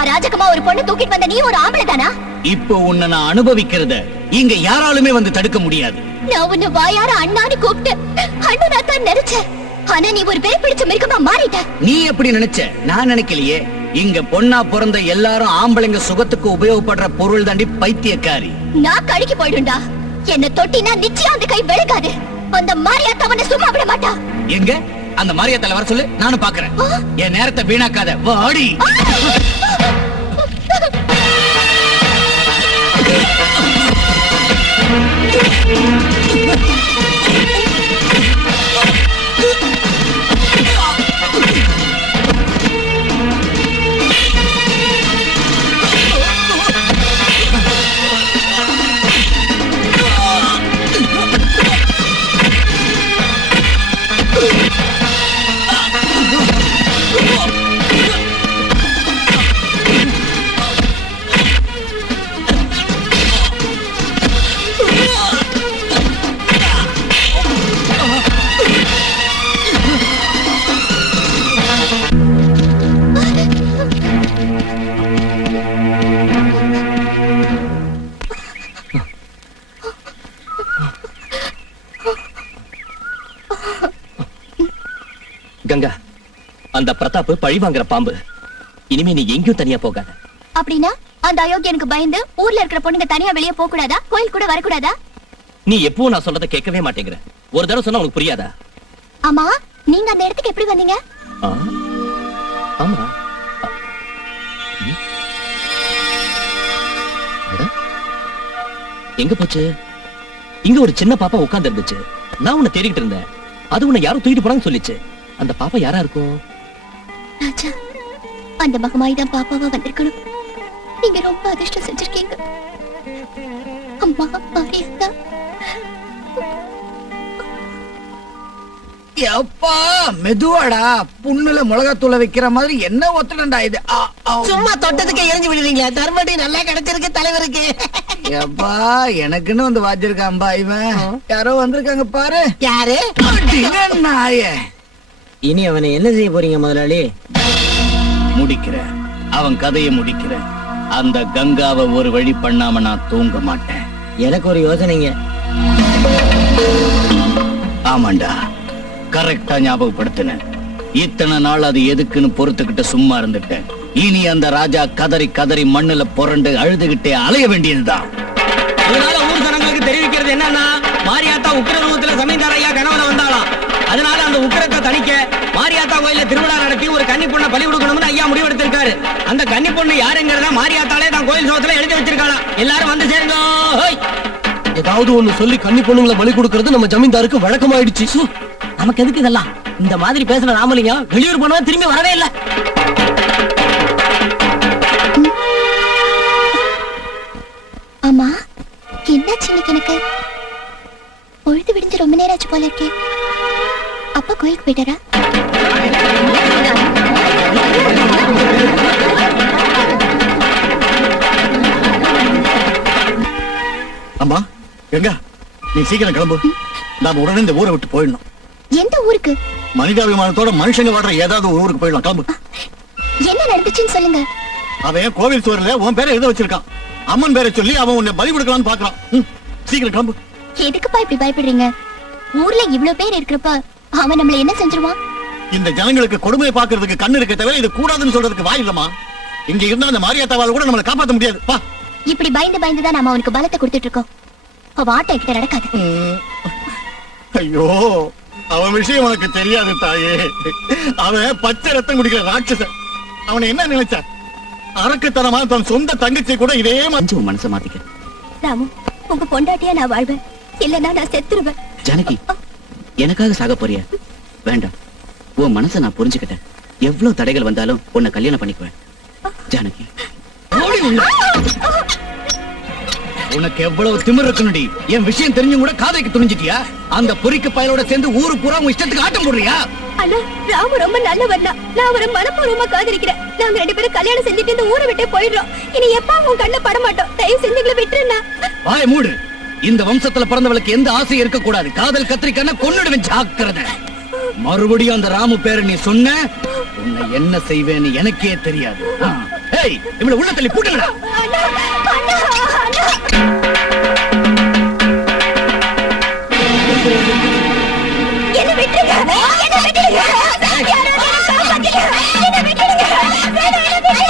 அராஜகமா ஒரு பொண்ணு தூக்கிட்டு வந்த நீ ஒரு ஆம்பளை தானா? இப்போ உன்னை நான் அனுபவிக்கிறத இங்க யாராலுமே வந்து தடுக்க முடியாது. நான் உன்னை வாயார அண்ணான்னு கூப்பிட்டு அண்ணனா தான் நினைச்சேன். ஆனா நீ ஒரு பேய் பிடிச்ச மிருகமா மாறிட்ட. நீ எப்படி நினைச்ச? நான் நினைக்கலையே. இங்க பொண்ணா பிறந்த எல்லாரும் ஆம்பளைங்க சுகத்துக்கு உபயோகப்படுற பொருள் தாண்டி பைத்தியக்காரி. நான் கழுகி போயிடும்டா. என்ன தொட்டினா நிச்சயம் அந்த கை விழுகாது. அந்த மாரியா தவனை சும்மா விட மாட்டா. எங்க அந்த மாரியாத்தால வர சொல்லு, நானும் பாக்குறேன். என் நேரத்தை வீணாக்காத, வாடி. கங்கா, அந்த பிரதாப் பழி வாங்குற பாம்பு. இனிமே நீ எங்கேயும் தனியா போகாத. அப்படின்னா அந்த அயோக்கியனுக்கு பயந்து ஊர்ல இருக்கிற பொண்ணுங்க தனியா வெளியே போக கூடாதா? கோயில் கூட வரக்கூடாதா? நீ எப்பவும் நான் சொல்றத கேட்கவே மாட்டேங்கிற. ஒரு தடவை சொன்னா உனக்கு புரியாதா? ஆமா, நீங்க அந்த இடத்துக்கு எப்படி வந்தீங்க? ஆ? ஆமா. அட, எங்க போச்சு? இங்க ஒரு சின்ன பாப்பா உட்கார்ந்து இருந்துச்சு. நான் உன்னை தேடிக்கிட்டு இருந்தேன். அது உன்னை யாரும் தூக்கிட்டு போறான்னு சொல்லிச்சு. அந்த பாப்பா யாரா இருக்கும்? ராஜா, அந்த மகமாயி தான் பாப்பாவா வந்திருக்கணும். நீங்க ரொம்ப அதிர்ஷ்டம் செஞ்சிருக்கீங்க. அம்மா மாரியா. அப்பா மெதுவாடா. புண்ணுல மிளகாத்தூளை வைக்கிற மாதிரி என்ன ஒத்தடா இது? சும்மா தொட்டதுக்கு எரிஞ்சு விடுறீங்களா? தர்மடி நல்லா கிடைச்சிருக்கு தலைவருக்கு. அப்பா எனக்குன்னு வந்து வாச்சிருக்கான்பா இவன். யாரோ வந்திருக்காங்க பாரு. யாரு? நாய. இனி அவனை என்ன செய்ய போறீங்க முதலாளி? முடிக்கிறேன், அவன் கதையை முடிக்கிறேன். அந்த கங்காவை ஒரு வழி பண்ணாம நான் தூங்க மாட்டேன். எனக்கு ஒரு யோசனைங்க. ஆமாண்டா, கரெக்டா ஞாபகப்படுத்தினேன். இத்தனை நாள் அது எதுக்குன்னு பொறுத்துக்கிட்டு சும்மா இருந்துட்டேன். இனி அந்த ராஜா கதறி கதறி மண்ணுல புரண்டு அழுதுகிட்டே அலைய வேண்டியதுதான். அதனால ஊர் ஜனங்களுக்கு தெரிவிக்கிறது என்னன்னா, மாரியாத்தா உக்கிர ரூபத்துல ஜமீன்தார் ஐயா கனவுல வந்தாலாம். அதனால அந்த உக்கிரத்தை தணிக்க மாரியாத்தா கோயில திருவிழா நடத்தி ஒரு கன்னி பொண்ணை பலி கொடுக்கணும்னு ஐயா முடிவெடுத்திருக்காரு. அந்த கன்னி பொண்ணு யாருங்கிறத மாரியாத்தாலே தான் கோயில் சோத்துல எழுதி வச்சிருக்காளாம். எல்லாரும் வந்து சேருங்க. ஏதாவது ஒண்ணு சொல்லி கன்னி பொண்ணுங்களை பலி கொடுக்கறது நம்ம ஜமீன்தாருக்கு வழக்கமாயிடுச்சு. நமக்கு எதுக்கு இதெல்லாம்? இந்த மாதிரி பேசுற ராமலிங்கம் வெளியூர் போனவன் திரும்பி வரவே இல்லை. ஆமா, என்னாச்சு இன்னைக்கு எனக்கு? பொழுது விடிஞ்சு ரொம்ப நேரம் ஆச்சு போல இருக்கே. அப்பா கோயிலுக்கு போயிட்டாரா? அம்மா எங்க நீ சீக்கிரம் கிளம்பு. நாம உடனே இந்த ஊரை விட்டு போயிடணும். எந்த ஊருக்கு? மனிதாபிமானத்தோட மனுஷங்க வாடுற ஏதாவது ஒரு ஊருக்கு போயிடலாம். கிளம்பு. என்ன நடந்துச்சுன்னு சொல்லுங்க. அவன் கோவில் சுவர்ல உன் பேரை எழுத வச்சிருக்கான். அம்மன் பேரை சொல்லி அவன் உன்னை பலி கொடுக்கலாம்னு பாக்குறான். சீக்கிரம் கிளம்பு. எதுக்குப்பா இப்படி பயப்படுறீங்க? ஊர்ல இவ்வளவு பேர் இருக்கிறப்ப அவன் நம்மள என்ன செஞ்சிருவான்? இந்த ஜனங்களுக்கு கொடுமையை பாக்குறதுக்கு கண்ணு இருக்க தவிர இது கூடாதுன்னு சொல்றதுக்கு வாய் இல்லமா. இங்க இருந்தா அந்த மாரியாத்தாவால கூட நம்மளை காப்பாற்ற முடியாது. பா. இப்படி பயந்து பயந்து தான் நாம அவனுக்கு பலத்தை கொடுத்துட்டு இருக்கோம். அவ ஆட்டம் கிட்ட நடக்காது. ஐயோ, அவன் விஷயம் உனக்கு தெரியாது தாயே. அவன் பச்சை ரத்தம் குடிக்கிற ராட்சசன். அவனை என்ன நினைச்சா? அரக்குத்தனமா தன் சொந்த தங்கச்சி கூட இதே கொஞ்சம் மனசை மாத்திக்க. ராமு, உங்க பொண்டாட்டியா நான் வாழ்வேன். இல்லன்னா நான் செத்துருவேன். ஜானகி, எனக்காக சாக போறியா? வேண்டாம், உன் மனசை நான் புரிஞ்சுக்கிட்டேன். எவ்வளவு தடைகள் வந்தாலும் உன்னை கல்யாணம் பண்ணிக்குவேன். ஜானகி, உனக்கு எவ்வளவு திமிர் இருக்கணும்டி. என் விஷயம் தெரிஞ்சும் கூட காதைக்கு துணிஞ்சிட்டியா? அந்த பொறிக்கு பயலோட சேர்ந்து ஊரு பூரா உன் இஷ்டத்துக்கு ஆட்டம் போடுறியா? அண்ணா, ராமு ரொம்ப நல்லவர்னா. நான் அவரை மனப்பூர்வமா காதலிக்கிறேன். நாங்க 2 பேரும் கல்யாணம் செஞ்சுட்டு இந்த ஊரை விட்டே போயிடுறோம். இனி எப்ப உன் கண்ண பட மாட்டோம். தயவு செஞ்சு எங்களை விட்டுருண்ணா. வாய் மூடு. இந்த வம்சத்துல பிறந்தவளுக்கு எந்த ஆசையும் இருக்க கூடாது. காதல் கத்திரிக்கான கொன்னுடுவேன், ஜாக்கிரதை. மறுபடியும் அந்த ராமு பேரை நீ சொன்ன, உன்னை என்ன செய்வேன்னு எனக்கே தெரியாது. டேய் இவள உள்ள தள்ளி பூட்டுங்கடா. அண்ணா அண்ணா அண்ணா என்ன விட்டுருங்க, என்ன விட்டுருங்க, யாராவது என்னை காப்பாத்துங்க, என்னை விட்டுருங்க, வேணாம், என்னை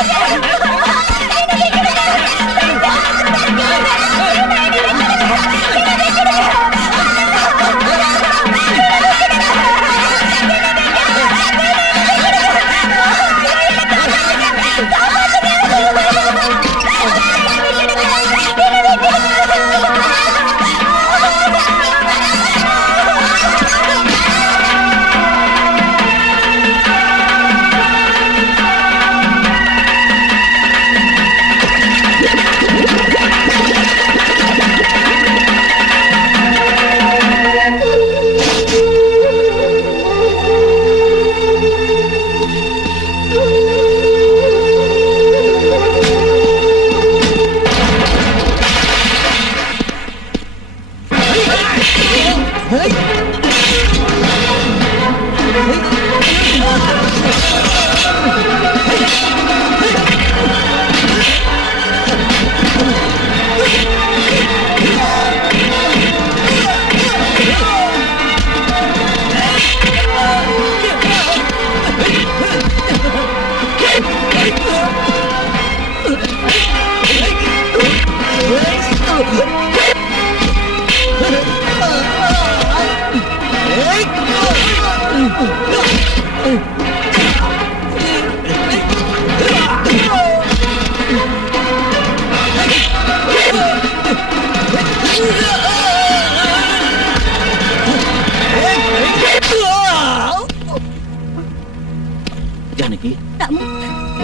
ஜானகி, ராமு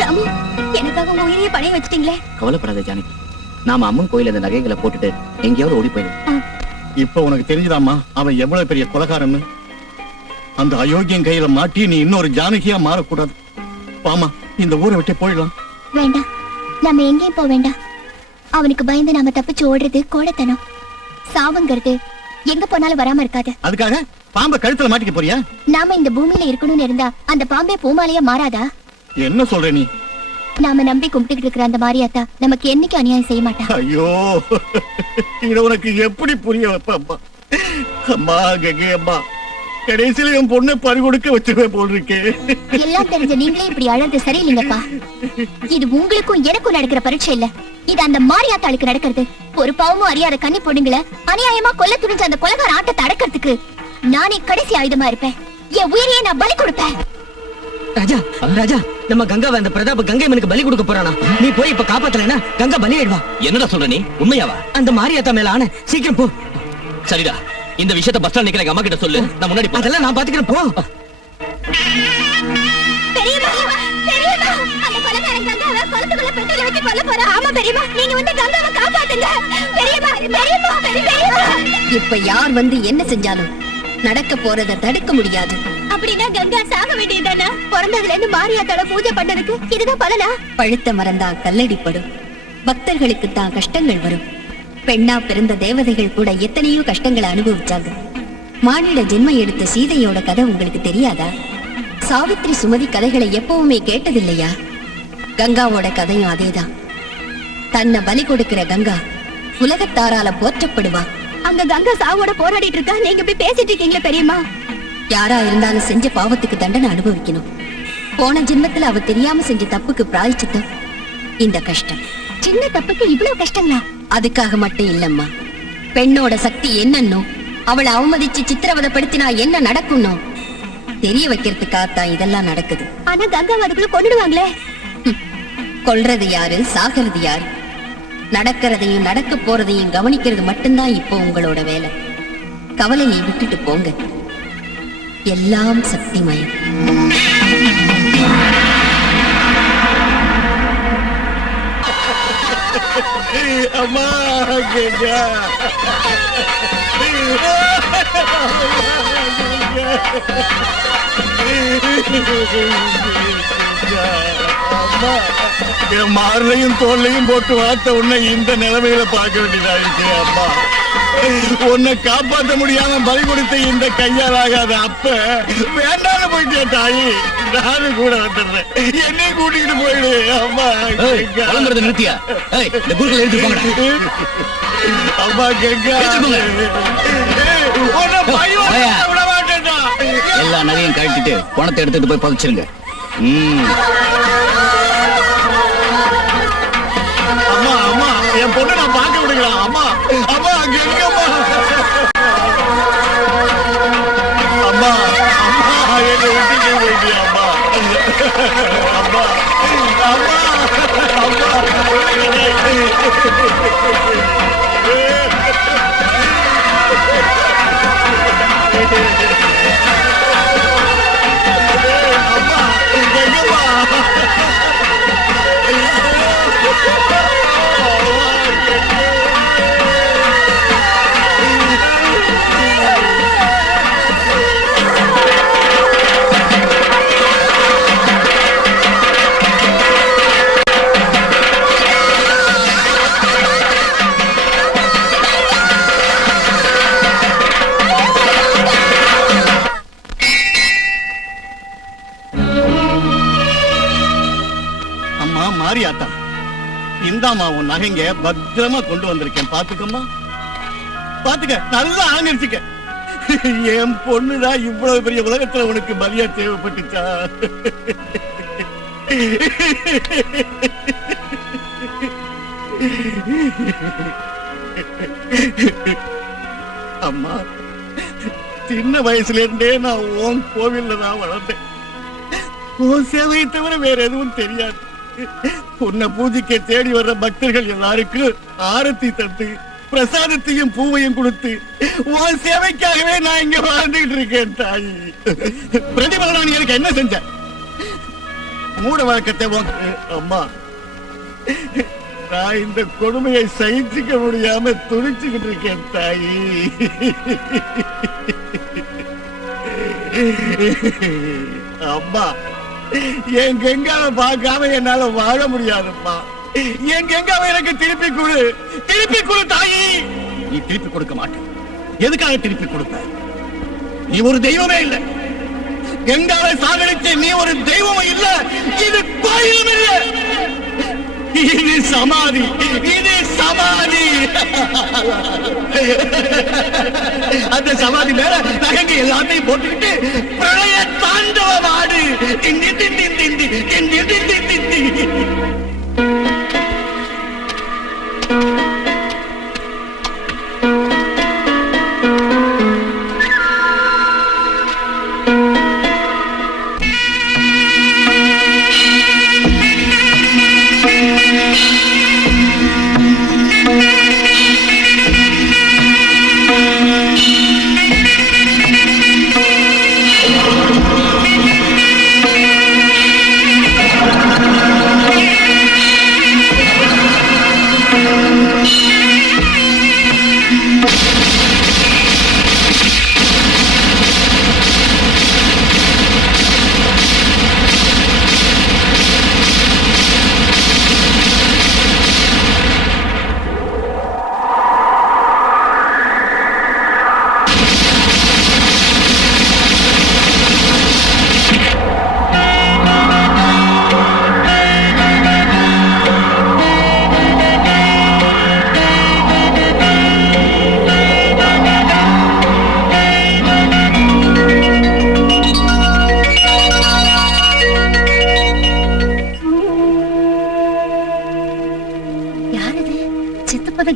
ராமு எனக்காக உங்க உயிரையே பணைய வச்சிட்டீங்களே. கவலைப்படாத ஜானகி. நாம அம்மன் கோயில அந்த நகைகளை போட்டுட்டு எங்கேயாவது ஓடி போயிடும். இப்ப உனக்கு தெரிஞ்சுதாம்மா அவன் எவ்வளவு பெரிய கொலைகாரன்னு? அந்த அயோக்கியம் கையில மாட்டி நீ இன்னொரு ஜானகியா மாறக்கூடாது. வாமா, இந்த ஊரை விட்டு போயிடலாம். வேண்டாம், நம்ம எங்கேயும் போக வேண்டாம். அவனுக்கு பயந்து நாம தப்பிச்சு ஓடுறது கோடத்தனம். சாவுங்கிறது எங்க போனாலும் வராம இருக்காது. அதுக்காக பாம்பை கழுத்துல மாட்டிக்க போறியா? நாம இந்த பூமியில இருக்கணும்னு இருந்தா அந்த பாம்பே பூமாலையா மாறாதா? என்ன சொல்ற நீ? நாம நம்பி கும்பிட்டுக்கிட்டு இருக்கிற அந்த மாரியாத்தா நமக்கு என்னைக்கு அநியாயம் செய்ய மாட்டா. ஐயோ, இத உனக்கு எப்படி புரிய வைப்பா? அம்மா கங்கை அம்மா, கடைசியில என் பொண்ணை பறி கொடுக்க வச்சிருவேன் போல் இருக்கே. எல்லாம் தெரிஞ்ச நீங்களே இப்படி அழகு சரியில்லைங்கப்பா. இது உங்களுக்கும் எனக்கும் நடக்கிற பரீட்சை இல்ல, இது அந்த மாரியாத்தாளுக்கு நடக்கிறது. ஒரு பாவமும் அறியாத கன்னி பொண்ணுங்களை அநியாயமா கொல்ல துணிஞ்ச அந்த கொலைகார ஆட்டத்தை அடக்கிறதுக்கு நானே கடைசி ஆயுதமா இருப்பேன். என் உயிரையே நான் பலி கொடுப்பேன். ராஜா ராஜா, நம்ம கங்காவை அந்த பிரதாப கங்கை மனுக்கு பலி கொடுக்க போறானா? நீ போய் இப்ப காப்பாத்தலைன்னா கங்கா பலி ஆயிடுவா. என்னடா சொல்ற நீ? உண்மையாவா? அந்த மாரியாத்தா மேல ஆன, சீக்கிரம் போ. சரிடா, இந்த விஷயத்தை பஸ் ஸ்டாண்ட் நிக்கிற அம்மா கிட்ட சொல்லு. நான் முன்னாடி போறேன். அதெல்லாம் நான் பாத்துக்கிறேன், போ. பெரியம்மா, பெரியம்மா, அந்த கொலைகாரன் கங்காவை குளத்துக்குள்ள பெட்ரோல் வச்சு கொல்ல போறா. ஆமா பெரியம்மா, நீங்க வந்து கங்காவை காப்பாத்துங்க. பெரியம்மா, பெரியம்மா, பெரியம்மா. இப்ப யார் வந்து என்ன செஞ்சாலும் நடக்க போறத தடுக்க முடியாது. அப்படின்னா கங்கா சாக வேண்டியதுதானா? பிறந்ததுல இருந்து மாரியாத்தாள பூஜை பண்ணதுக்கு இதுதான் பலனா? பழுத்த மரம்தான் கல்லடிப்படும். பக்தர்களுக்கு தான் கஷ்டங்கள் வரும். பெண்ணா பிறந்த தேவதைகள் கூட எத்தனையோ கஷ்டங்களை அனுபவிச்சாங்க. மானிட ஜென்மம் எடுத்த சீதையோட கதை உங்களுக்கு தெரியாதா? சாவித்ரி சுமதி கதைகளை எப்பவுமே கேட்டதில்லையா? கங்காவோட கதையும் அதேதான். தன்னை பலி கொடுக்கிற கங்கா உலகத்தாரால போற்றப்படுவா. அங்க கங்கா சாவோட போராடிட்டு இருக்கா, நீங்க போய் பேசிட்டு இருக்கீங்களே பெரியம்மா. யாரா இருந்தாலும் செஞ்ச பாவத்துக்கு தண்டனை அனுபவிக்கணும். போன ஜென்மத்துல அவ தெரியாம செஞ்ச தப்புக்கு பிராயச்சித்தம் இந்த கஷ்டம். சின்ன தப்புக்கு இவ்வளவு கஷ்டங்களா? அதுக்காக மட்டும் இல்லம்மா, பெண்ணோட சக்தி என்னன்னோ, அவளை அவமதிச்சு சித்திரவதைப்படுத்தினா என்ன நடக்கும்னோ தெரிய வைக்கிறதுக்காகத்தான் இதெல்லாம் நடக்குது. ஆனா கங்கா அதுக்குள்ள கொன்னுடுவாங்களே. கொல்றது யாரு, சாகிறது யாரு? நடக்கிறதையும் நடக்க போறதையும் கவனிக்கிறது மட்டும்தான் இப்போ உங்களோட வேலை. கவலையை விட்டுட்டு போங்க, எல்லாம் சக்திமயம். அம்மா கங்கா, என் மார்லையும் தோல்லையும் போட்டு வார்த்த உன்னை இந்த நிலைமையில பார்க்க வேண்டியதா இருக்கு அம்மா. உன்னை காப்பாற்ற முடியாம பலி கொடுத்த இந்த கையாலாகாத அப்ப வேண்டாம்னு போயிட்டேன் தாயி. நானும் கூட வந்துடுறேன், என்னையும் கூட்டிக்கிட்டு போயிடு. அம்மா கங்கா. கிளம்புறத நிறுத்தியா? ஏய், இந்த குறுக்கல எடுத்து போங்கடா. அம்மா கங்கா, எடுத்துக்கோங்க. உன்னை பழிவாங்க வாயா. விட மாட்டேன்டா. எல்லா நகையும் கழட்டிட்டு பணத்தை எடுத்துட்டு போய் புதைச்சிருங்க. அம்மா அம்மா, என் பொண்ணு நான் பார்க்க விடுங்களா? அம்மா அம்மா, அங்க எங்கம்மா? அம்மா அம்மா, என்னை விட்டுட்டு போயிட்டியா அம்மா? அம்மா அம்மா அம்மா, அம்மா எங்கம்மா? அம்மா மாரியாத்தா, இந்தாம்மா உன் நகைங்க பத்திரமா கொண்டு வந்திருக்கேன், பாத்துக்கம்மா. பாத்துக்க, நல்லா ஆங்கிருச்சுக்க. என் பொண்ணுதான் இவ்வளவு பெரிய உலகத்துல உனக்கு பலியா தேவைப்பட்டுச்சா? அம்மா, சின்ன வயசுல இருந்தே நான் உன் கோவில்ல தான் வளர்ந்தேன். உன் சேவையை தவிர வேற எதுவும் தெரியாது. உன்னை பூஜைக்க தேடி வர்ற பக்தர்கள் எல்லாருக்கும் ஆரத்தி தட்டு பிரசாதத்தையும் பூவையும் கொடுத்து உன் சேவைக்காகவே நான் இங்க வாழ்ந்துகிட்டு இருக்கேன் தாயி. பிரதிபலனா நீ எனக்கு என்ன செஞ்ச? மூட வழக்கத்தை அம்மா, நான் இந்த கொடுமையை சகிச்சுக்க முடியாம துடிச்சுக்கிட்டு இருக்கேன் தாயி. அம்மா, என் கங்காவை பார்க்காம என்னால வாழ முடியாதும்மா. என் கங்காவை எனக்கு திருப்பி கொடு தாயி. நீ திருப்பி கொடுக்க மாட்டேன். எதுக்காக திருப்பி கொடுப்ப? நீ ஒரு தெய்வமே இல்ல. கங்காவை சாகடிச்ச நீ ஒரு தெய்வமும் இல்ல. இது கோயிலும் இல்ல. இது சமாதி. அந்த சமாதி மேல நகைங்க எல்லாத்தையும் போட்டுக்கிட்டு பிரளய தாண்டவமாடு.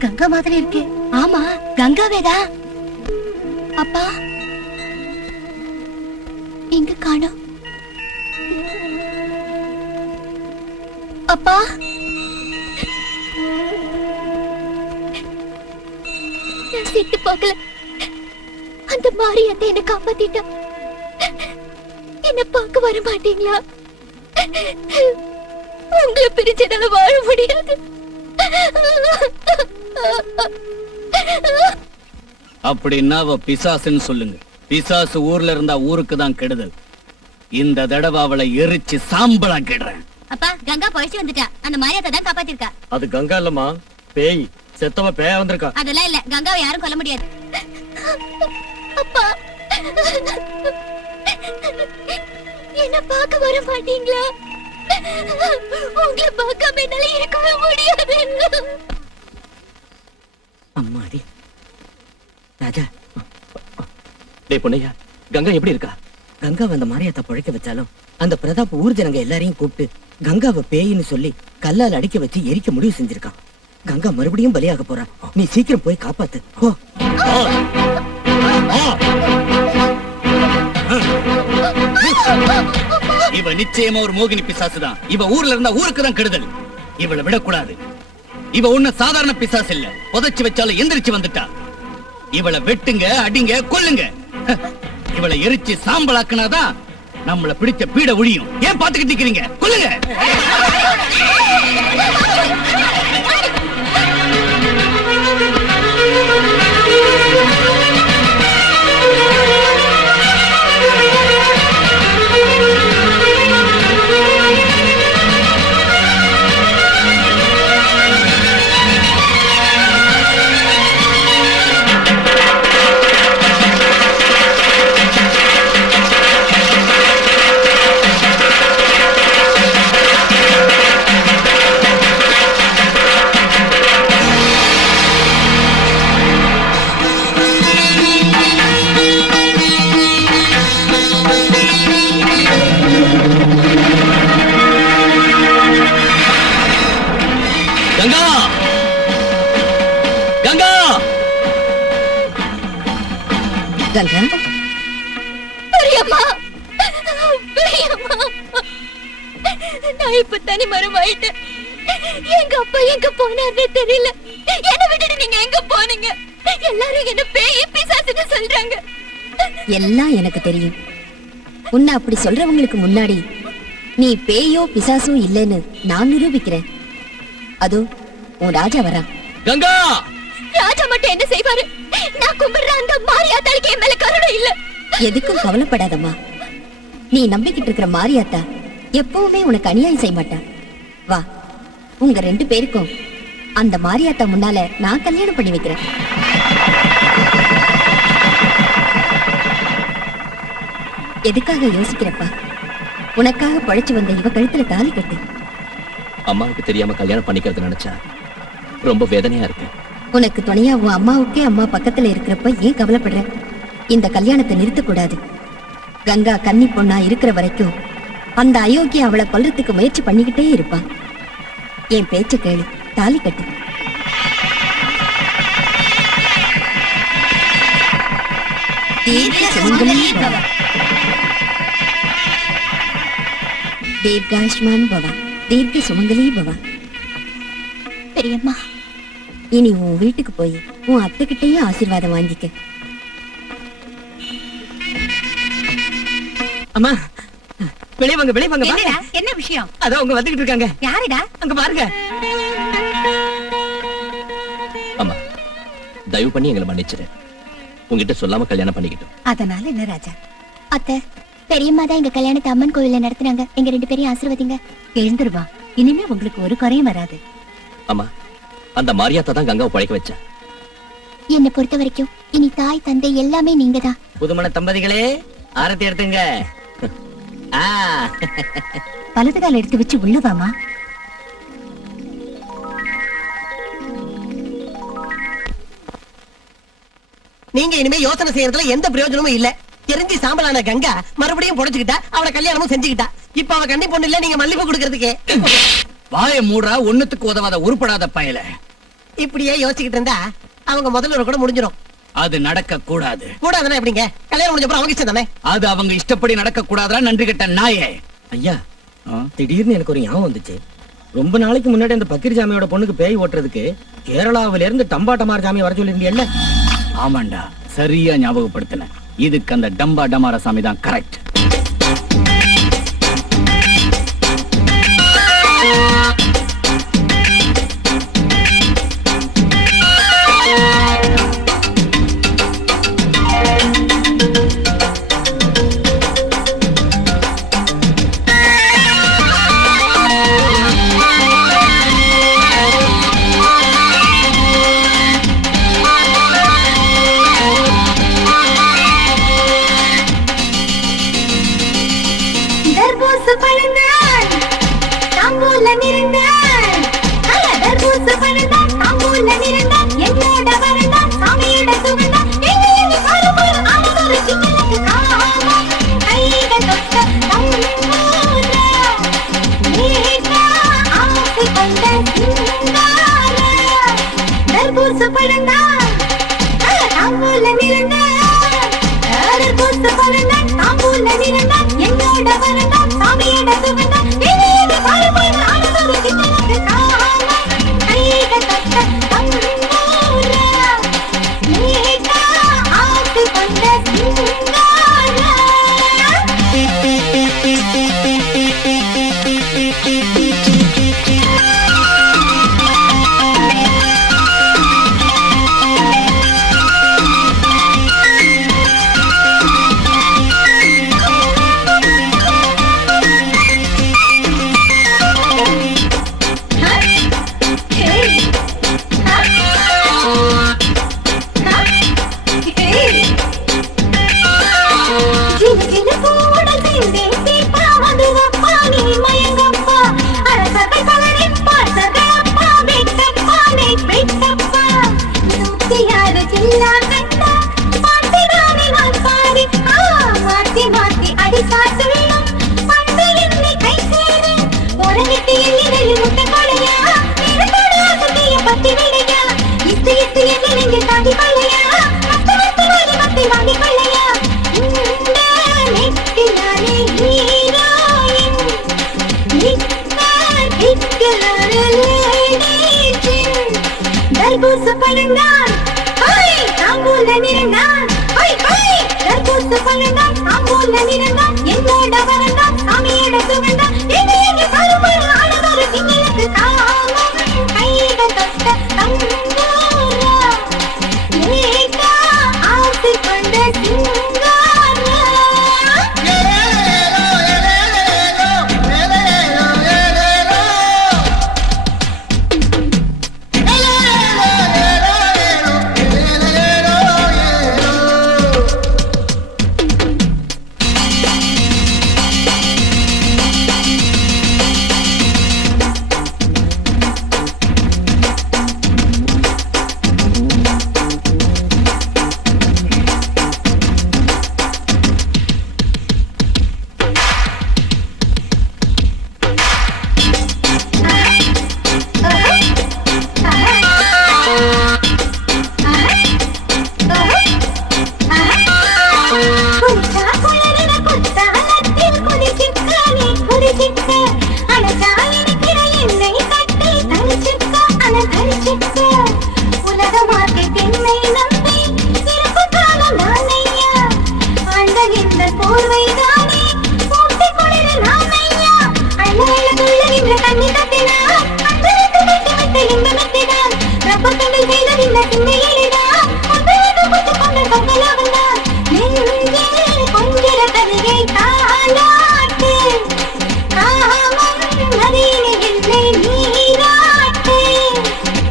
கங்கா மாதிரி இருக்கு. ஆமா, கங்காவேதா. அப்பா எங்க காணோம்? அப்பா, நான் செத்து போகல. அந்த மாரியத்தை என்ன காப்பாத்திட்டா. என்ன பார்க்க வர மாட்டீங்களா? உங்களை பிரிச்சதால வாழ முடியாது. அப்படின்னா அவ பிசாசுன்னு சொல்லுங்க. பிசாசு ஊர்ல இருந்தா ஊருக்கு தான் கெடுதல். இந்த தடவை அவளை எரிச்சு சாம்பலாக்கிடுறேன். அப்பா, கங்கா பழச்சு வந்துட்டா. அந்த மாரியாத்தை தான் காப்பாத்திருக்கா. அது கங்கா இல்லம்மா, பேய். செத்தவ பேய வந்திருக்கா. அதெல்லாம் இல்ல, கங்காவை யாரும் கொல்ல முடியாது. அப்பா, என்ன பார்க்க வர மாட்டீங்களா? உங்களை பார்க்காம என்னால இருக்கவே முடியாது. அம்மாடி ராஜா, டேய் பொண்ணையா, கங்கா எப்படி இருக்கா? கங்காவை அந்த மாரியாத்தா பழைக்க வச்சாலும் அந்த பிரதாப் ஊர் ஜனங்க எல்லாரையும் கூப்பிட்டு கங்காவை பேயின்னு சொல்லி கல்லால் அடிக்க வச்சு எரிக்க முடிவு செஞ்சிருக்கான். கங்கா மறுபடியும் பலியாக போறா. நீ சீக்கிரம் போய் காப்பாத்து. போ. இவ நிச்சயமா ஒரு மோகினி பிசாசுதான். இவ ஊர்ல இருந்தா ஊருக்கு தான் கெடுதல். இவளை விடக்கூடாது. இவ ஒண்ணு சாதாரண பிசாசு இல்ல. புதைச்சு வச்சாலும் எந்திரிச்சு வந்துட்டா. இவளை வெட்டுங்க, அடிங்க, கொல்லுங்க. இவளை எரிச்சு சாம்பலாக்குனாதான் நம்மள பிடிச்ச பீட ஒழியும். ஏன் பாத்துக்கிட்டு நிக்கிறீங்க? கொல்லுங்க. கங்கா, கங்கா, கங்கா, பெரியம்மா, பெரியம்மா, நான் இப்ப தனி மரமாயிட்டேன். எங்க அப்பா எங்க போனார்னே தெரியல. என்ன விட்டுட்டு நீங்க எங்க போனீங்க? எல்லாரும் என்ன பேய் பிசாசுன்னு சொல்றாங்க. எல்லாம் எனக்கு தெரியும். உன்னை அப்படி சொல்றவங்களுக்கு முன்னாடி நீ பேயோ பிசாசோ இல்லைன்னு நான் நிரூபிக்கிறேன். அதோ உன் ராஜா வரான். கங்கா, ராஜா மட்டும் என்ன செய்வாரு? நான் கும்பிடுற அந்த மாரியாத்தாளுக்கு என் மேல கருணை இல்ல. எதுக்கும் கவலைப்படாதம்மா. நீ நம்பிக்கிட்டு இருக்கிற மாரியாத்தா எப்பவுமே உனக்கு அநியாயம் செய்ய மாட்டா. வா, உங்க 2 பேருக்கும் அந்த மாரியாத்தா முன்னால நான் கல்யாணம் பண்ணி வைக்கிறேன். எதுக்காக யோசிக்கிறப்பா? உனக்காக பழைச்சு வந்த இவ கழுத்துல தாலி கட்டு. அம்மாவுக்கு தெரியாம கல்யாணம் பண்ணிக்கிறது நினைச்சா ரொம்ப வேதனையா இருக்கு. உனக்கு துணையா உன் அம்மாவுக்கே அம்மா பக்கத்துல இருக்கிறப்ப ஏன் கவலைப்படுற? இந்த கல்யாணத்தை நிறுத்தக்கூடாது. கங்கா கன்னி பொண்ணா இருக்கிற வரைக்கும் அந்த அயோக்கிய அவளை கொல்றதுக்கு முயற்சி பண்ணிக்கிட்டே இருப்பான். என் பேச்ச கேளு, தாலி கட்டு. தீர்காயுஷ்மான் பவா, தீர்க்க சுமங்கலி பவா. பெரியம்மா, இனி உன் வீட்டுக்கு போய் உன் அத்தைகிட்டயே ஆசீர்வாதம் வாங்கிக்க. அம்மா, வெளியே வாங்க, வெளியே வாங்க. என்னடா, என்ன விஷயம்? அதான் அவங்க வந்துகிட்டு இருக்காங்க. யாருடா? அங்க பாருங்க. அம்மா, தயவு பண்ணி எங்களை மன்னிச்சிரு. உங்ககிட்ட சொல்லாம கல்யாணம் பண்ணிக்கிட்டோம். அதனால என்ன ராஜா? அத்தை, பெரியம்மா தான் எங்க கல்யாணத்தை அம்மன் கோவில்ல நடத்துறாங்க. எங்க 2 பேரையும் ஆசீர்வதிங்க. எழுந்துருவா, இனிமே உங்களுக்கு ஒரு குறையும் வராது. அம்மா, அந்த மாரியாத்தா தான் கங்காவை பழைக்க வச்சா. என்னை பொறுத்த வரைக்கும் இனி தாய் தந்தை எல்லாமே நீங்க தான். புதுமண தம்பதிகளே, ஆரத்தி எடுத்துங்க. வலது கால் எடுத்து வச்சு உள்ளவாமா. நீங்க இனிமே யோசனை செய்யறதுல எந்த பிரயோஜனமும் இல்ல. தெரிஞ்சு சாம்பலான கங்கா மறுபடியும் புடைச்சுக்கிட்டா, அவளை கல்யாணமும் செஞ்சுக்கிட்டா. இப்ப அவ கண்ணி பொண்ணு இல்ல, நீங்க மல்லிப்பூ கொடுக்கறதுக்கு. வாய மூடா, ஒண்ணுத்துக்கு உதவாத உருப்படாத பயல. இப்படியே யோசிச்சுக்கிட்டு இருந்தா அவங்க முதல்ல கூட முடிஞ்சிடும். அது நடக்க கூடாது. கூடாதுன்னா எப்படிங்க? கல்யாணம் முடிஞ்ச அப்புறம் அவங்க இஷ்டம் தானே. அது அவங்க இஷ்டப்படி நடக்க கூடாதா? நன்றி கெட்ட நாயே. ஐயா, திடீர்னு எனக்கு ஒரு ஞாபகம் வந்துச்சு. ரொம்ப நாளைக்கு முன்னாடி அந்த பக்கீர் சாமியோட பொண்ணுக்கு பேய் ஓட்டுறதுக்கு கேரளாவில இருந்து டம்பாட்டமார் சாமி வர சொல்லிருந்தீங்கல்ல? ஆமாண்டா, சரியா ஞாபகப்படுத்தின. இதுக்கு அந்த டம்பா டமார சாமி தான் கரெக்ட். தர்பூசு பழந்தான் தாம்பூல நிறந்தான் தர்பூசு பழந்தான் தாம்பூல நிறந்தான் என்னோட வரந்தான் சாமியோட சுகந்தான் எங்கேயும் பருப்பொரு ஆனதொரு சின்னலுக்கு காமம் கைகள் தொட்ட தம்பூரா நீட்டா ஆசை கொண்ட சிங்காரா தர்பூசு பழந்தான் தாம்பூல நிறந்தான் தர்பூசு பழந்தான் தாம்பூல நிறந்தான் என்னோட வரந்தான் சாமியோட சுகந்தான் எங்கேயும் பருப்பொரு ஆனதொரு சின்னலுக்கு காமம் கைகள் தொட்ட தம்பூரா நீட்டா ஆசை கொண்ட சிங்காரா தர்பூசு பழந்தான் தாம்பூல நிறந்தான் தர்பூசு பழந்தான் தாம்பூல நிறந்தான் என்னோட வரந்தான் சாமியோட சுகந்தான் எங்கேயும் பருப்பொரு ஆனதொரு சின்னலுக்கு காமம் கைகள் தொட்ட தம்பூரா நீட்டா ஆசை கொண்ட சிங்காரா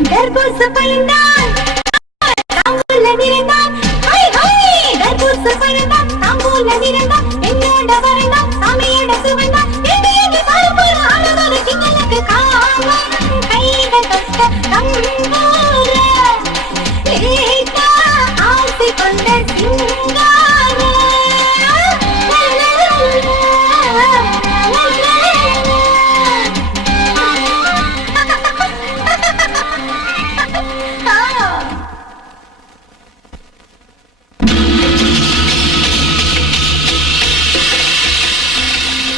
தர்பூசு பழந்தான் தாம்பூல நிறந்தான் தர்பூசு பழந்தான் தாம்பூல நிறந்தான் என்னோட வரந்தான் சாமியோட சுகந்தான் எங்கேயும் பருப்பொரு ஆனதொரு சின்னலுக்கு காமம் கைகள் தொட்ட தம்பூரா நீட்டா ஆசை கொண்ட சிங்காரா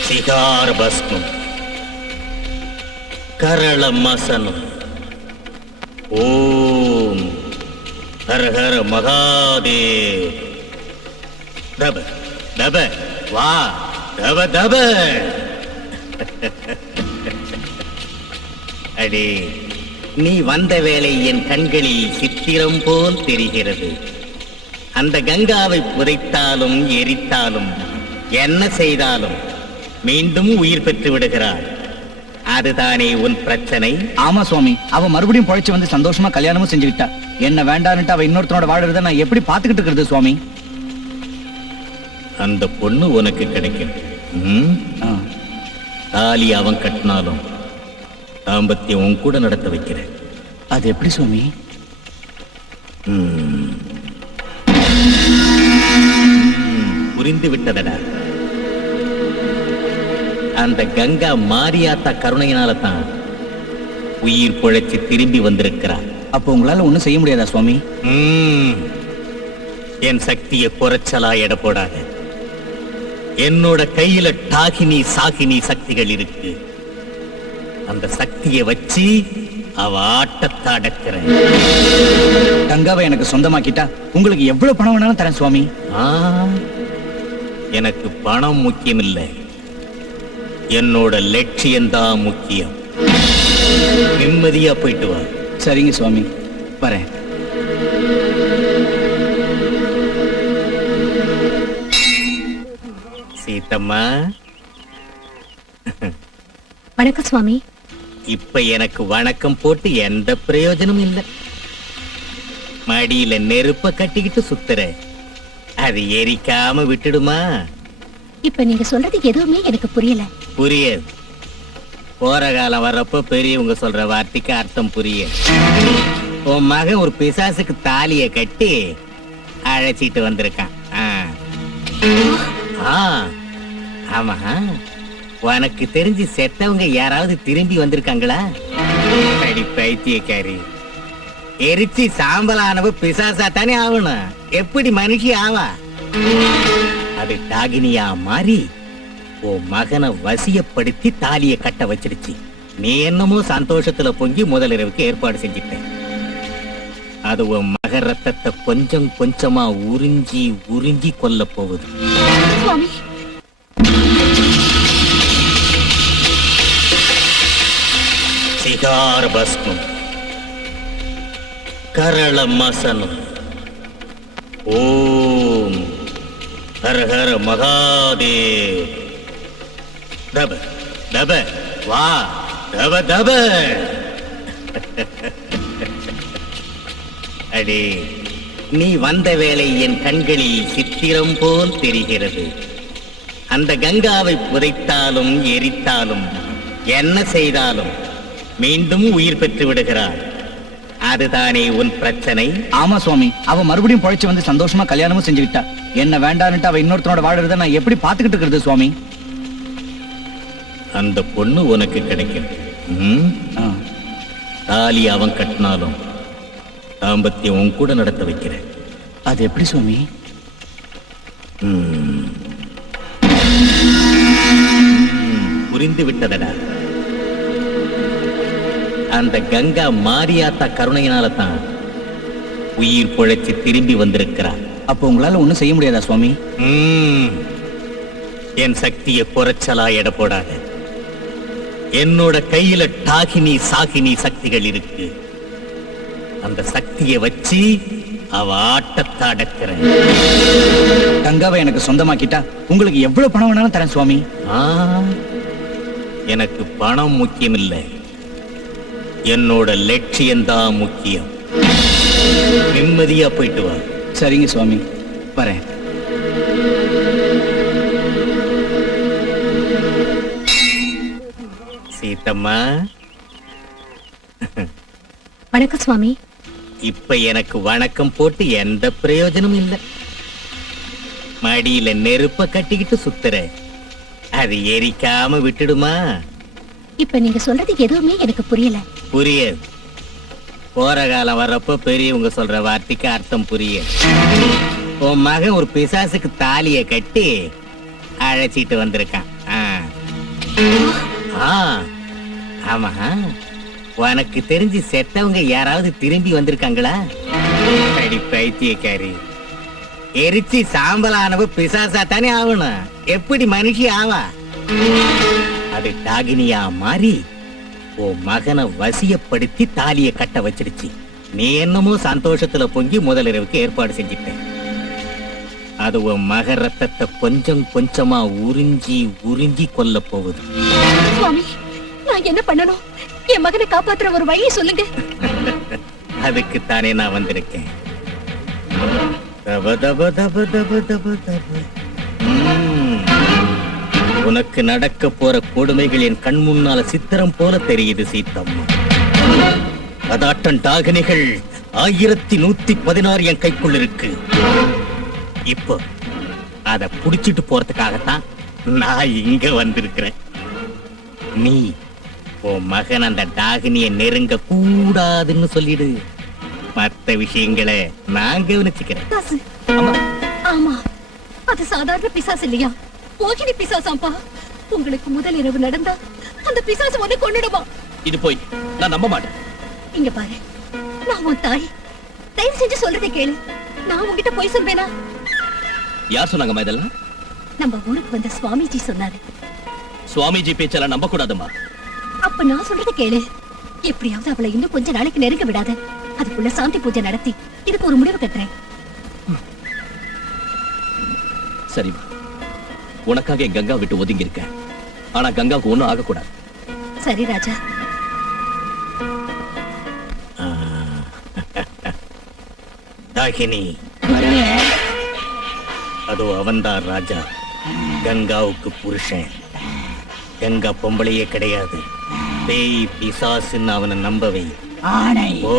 சிகார் பஸ்மம் கரள மசனம் ஓம் ஹர ஹர மகாதேவ் தப தப வா தப தப அடே நீ வந்த வேளை என் கண்களில் சித்திரம் போல் தெரிகிறது. அந்த கங்காவை புதைத்தாலும் எரித்தாலும் என்ன செய்தாலும் மீண்டும் உயிர் பெற்று விடுகிறார். அதுதானே உன் பிரச்சனை? ஆமா சுவாமி, அவ மறுபடியும் பொழைச்சு வந்து சந்தோஷமா கல்யாணமும் செஞ்சுக்கிட்டா. என்ன வேண்டான்னுட்டு அவ இன்னொருத்தனோட வாழறத நான் எப்படி பாத்துக்கிட்டு இருக்கிறது சுவாமி? அந்த பொண்ணு உனக்கு கிடைக்கும். தாலி அவன் கட்டினாலும் தாம்பத்தியம் உன் கூட நடத்த வைக்கிறேன். அது எப்படி சுவாமி? புரிந்து விட்டதடா. அந்த கங்கா மாரியாத்தா கருணையினால தான் உயிர் பொழைச்சு திரும்பி வந்திருக்கிறார். அப்போ உங்களால ஒண்ணும் செய்ய முடியாதா சுவாமி? என் சக்தியை குறைச்சலா எடை போடாத. என்னோட கையில டாகினி சாகினி சக்திகள் இருக்கு. அந்த சக்தியை வச்சு அவ ஆட்டத்தை அடக்கிறேன். கங்காவை எனக்கு சொந்தமாக்கிட்டா உங்களுக்கு எவ்வளவு பணம் வேணாலும் தரேன் சுவாமி. எனக்கு பணம் முக்கியம் இல்லை, என்னோட லட்சியம்தான் முக்கியம். நிம்மதியா போயிட்டு வா. சரிங்க சுவாமி, வரேன். சீதம்மா, வணக்கம் சுவாமி. இப்ப எனக்கு வணக்கம் போட்டு எந்த பிரயோஜனமும் இல்லை. மடியில நெருப்ப கட்டிக்கிட்டு சுத்துற, அது எரிக்காம விட்டுடுமா? இப்ப நீங்க சொல்றது எதுவுமே எனக்கு புரியல. புரியாது. போற காலம் வர்றப்ப பெரியவங்க சொல்ற வார்த்தைக்கு அர்த்தம் புரியாது. உன் மகன் ஒரு பிசாசுக்கு தாலிய கட்டி அழைச்சிட்டு வந்திருக்கான். ஆமா, உனக்கு தெரிஞ்சு செத்தவங்க யாராவது திரும்பி வந்திருக்காங்களா? அடி பைத்தியக்காரி, எரிச்சு சாம்பலானவ பிசாசா தானே ஆகணும். எப்படி மனுஷி ஆவா? அது டாகினியா மாறி உன் மகனை வசியப்படுத்தி தாலிய கட்ட வச்சிருச்சு. நீ என்னமோ சந்தோஷத்துல பொங்கி முதலிரவுக்கு ஏற்பாடு செஞ்சிட்ட. அது உன் மக ரத்தத்தை கொஞ்சம் கொஞ்சமா உறிஞ்சி உறிஞ்சி கொல்ல போகுது. சுவாமி, சிகார பஸ்மம், கரள மசனம், ஓம் ஹர ஹர மகாதேவ். தப தப வா, தப தப. அடே, நீ வந்த வேளை என் கண்களில் சித்திரம் போல் தெரிகிறது. அந்த கங்காவை புதைத்தாலும் எரித்தாலும் என்ன செய்தாலும் மீண்டும் உயிர் பெற்று விடுகிறார். அதுதானே உன் பிரச்சனை? ஆமா சுவாமி, அவ மறுபடியும் பொழைச்சு வந்து சந்தோஷமா கல்யாணமும் செஞ்சுக்கிட்டா. என்ன வேண்டான்னுட்டு அவ இன்னொருத்தனோட வாழறத நான் எப்படி பாத்துக்கிட்டு இருக்கிறது சுவாமி? அந்த பொண்ணு உனக்கு கிடைக்கும். தாலி அவன் கட்டினாலும் தாம்பத்தியம் உன் கூட நடத்த வைக்கிறேன். அது எப்படி சுவாமி? புரிந்து விட்டதடா. அந்த கங்கா மாரியாத்தா கருணையினால தான் உயிர் பொழைச்சு திரும்பி வந்திருக்கிறார். அப்போ உங்களால ஒண்ணும் செய்ய முடியாதா சுவாமி? என் சக்தியை குறைச்சலா எடை போடாத. என்னோட கையில டாகினி சாகினி சக்திகள் இருக்கு. அந்த சக்தியை வச்சு அவ ஆட்டத்தை அடக்கிறேன். கங்காவை எனக்கு சொந்தமாக்கிட்டா உங்களுக்கு எவ்வளவு பணம் வேணாலும் தரேன் சுவாமி. எனக்கு பணம் முக்கியம் இல்லை, என்னோட லட்சியம்தான் முக்கியம். நிம்மதியா போயிட்டு வா. சரிங்க சுவாமி, வரேன். சீதம்மா, வணக்கம் சுவாமி. இப்ப எனக்கு வணக்கம் போட்டு எந்த பிரயோஜனமும் இல்லை. மடியில நெருப்ப கட்டிக்கிட்டு சுத்துற, அது எரிக்காம விட்டுடுமா? இப்ப நீங்க சொல்றது எதுவுமே எனக்கு புரியல. புரியாது. போற காலம் வர்றப்ப பெரியவங்க சொல்ற வார்த்தைக்கு அர்த்தம் புரியாது. உன் மகன் ஒரு பிசாசுக்கு தாலிய கட்டி அழைச்சிட்டு வந்திருக்கான். ஆமா, உனக்கு தெரிஞ்சு செத்தவங்க யாராவது திரும்பி வந்திருக்காங்களா? அடி பைத்தியக்காரி, எரிச்சு சாம்பலானவ பிசாசா தானே ஆகணும். எப்படி மனுஷி ஆவா? அது டாகினியா மாறி உன் மகனை வசியப்படுத்தி தாலிய கட்ட வச்சிருச்சு. நீ என்னமோ சந்தோஷத்துல பொங்கி முதலிரவுக்கு ஏற்பாடு செஞ்சிட்ட. அது உன் மக ரத்தத்தை கொஞ்சம் கொஞ்சமா உறிஞ்சி உறிஞ்சி கொல்ல போகுது. சுவாமி, நான் என்ன பண்ணணும்? என் மகனை காப்பாத்துற ஒரு வழியை சொல்லுங்க. அதுக்கு தானே நான் வந்திருக்கேன். தப தப தப தப தப தப. உனக்கு நடக்க போற கொடுமைகள் என் கண் முன்னால சித்திரம் போல தெரியுது சீத்தம்மா. அதாட்டன் டாகனிகள் 1116 என் கைக்குள் இருக்கு. இப்போ அத புடிச்சிட்டு போறதுக்காகத்தான் நான் இங்க வந்திருக்கிறேன். நீ உன் மகன் அந்த டாகினிய நெருங்க கூடாதுன்னு சொல்லிடு. மத்த விஷயங்களை நான் கவனிச்சுக்கிறேன். பிசாசு. அம்மா ஆமா, அது சாதாரண பிசாசு இல்லையா, மோகினி பிசாசாம்பா. உங்களுக்கு முதல் இரவு நடந்தா அந்த பிசாசு வந்து கொன்னுடுமா. இது போய் நான் நம்ப மாட்டேன். இங்க பாரு, நான் உன் தாய், தயவு செஞ்சு சொல்றதை கேளு. நான் உன்கிட்ட போய் சொல்வேனா? யார் சொன்னாங்கம்மா இதெல்லாம்? நம்ம ஊருக்கு வந்த சுவாமிஜி சொன்னாரு. சுவாமிஜி பேச்செல்லாம் நம்ப கூடாதுமா. அப்ப நான் சொல்றதை கேளு. எப்படியாவது அவளை இன்னும் கொஞ்ச நாளைக்கு நெருங்க விடாத. அதுக்குள்ள சாந்தி பூஜை நடத்தி இதுக்கு ஒரு முடிவு கட்டுறேன். சரிம்மா, உனக்காக என் கங்கா விட்டு ஒதுங்கி இருக்க. ஆனா கங்காவுக்கு ஒண்ணும் ஆகக்கூடாது. சரி ராஜா. டாகினி, அதோ அவன்தான் ராஜா, கங்காவுக்கு புருஷன். கங்கா பொம்பளையே கிடையாது, பேய் பிசாசுன்னு அவனை நம்பவை. ஓ,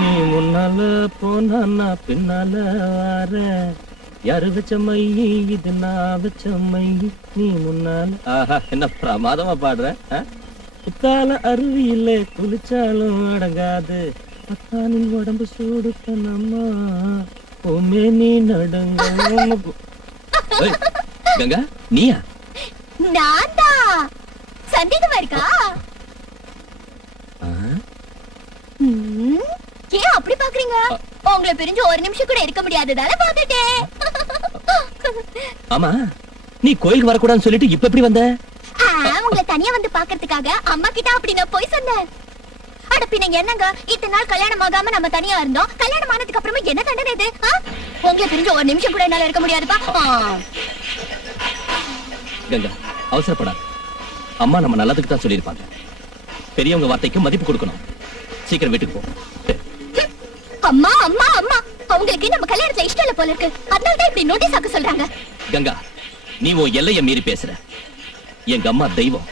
நீ முன்னால போனா பின்னால வர, யாரு வச்ச மை இது நான் வச்ச மை, நீ முன்னால. ஆஹா, என்ன பிரமாதமா பாடுற. குத்தால அருவியில குளிச்சாலும் அடங்காது, அத்தானின் உடம்பு சூடு பண்ணம்மா, ஓமே நீ நடுங்க. ஏய், கங்கா நீயா? நான் தான். சந்தேகமா இருக்கா? ஆ? ஏன் அப்படி பாக்குறீங்க? உங்களை பிரிஞ்சு ஒரு நிமிஷம் கூட இருக்க முடியாததால பாத்துட்டேன். ஆமா, நீ கோயிலுக்கு வரக்கூடாதுன்னு சொல்லிட்டு இப்ப எப்படி வந்த? உங்களை தனியா வந்து பாக்குறதுக்காக அம்மா கிட்ட அப்படி நான் போய் சொன்னேன். அட பின்ன என்னங்க, இத்தனை நாள் கல்யாணம் ஆகாம நம்ம தனியா இருந்தோம். கல்யாணம் ஆனதுக்கு அப்புறமா என்ன தண்டனை இது? உங்களை பிரிஞ்சு ஒரு நிமிஷம் கூட என்னால இருக்க முடியாதுப்பா. கங்கா, அவசரப்படாத. அம்மா நம்ம நல்லதுக்கு தான் சொல்லியிருப்பாங்க. பெரியவங்க வார்த்தைக்கு மதிப்பு கொடுக்கணும். சீக்கிரம் வீட்டுக்கு போ. அம்மா அம்மா அம்மா, அவங்களுக்கு நம்ம கல்யாணத்துல இஷ்டம் இல்ல போல இருக்கு. அதனால தான் இப்படி நோட்டீஸ் ஆக்க சொல்றாங்க. கங்கா, நீ உன் எல்லைய மீறி பேசுற. எங்க அம்மா தெய்வம்,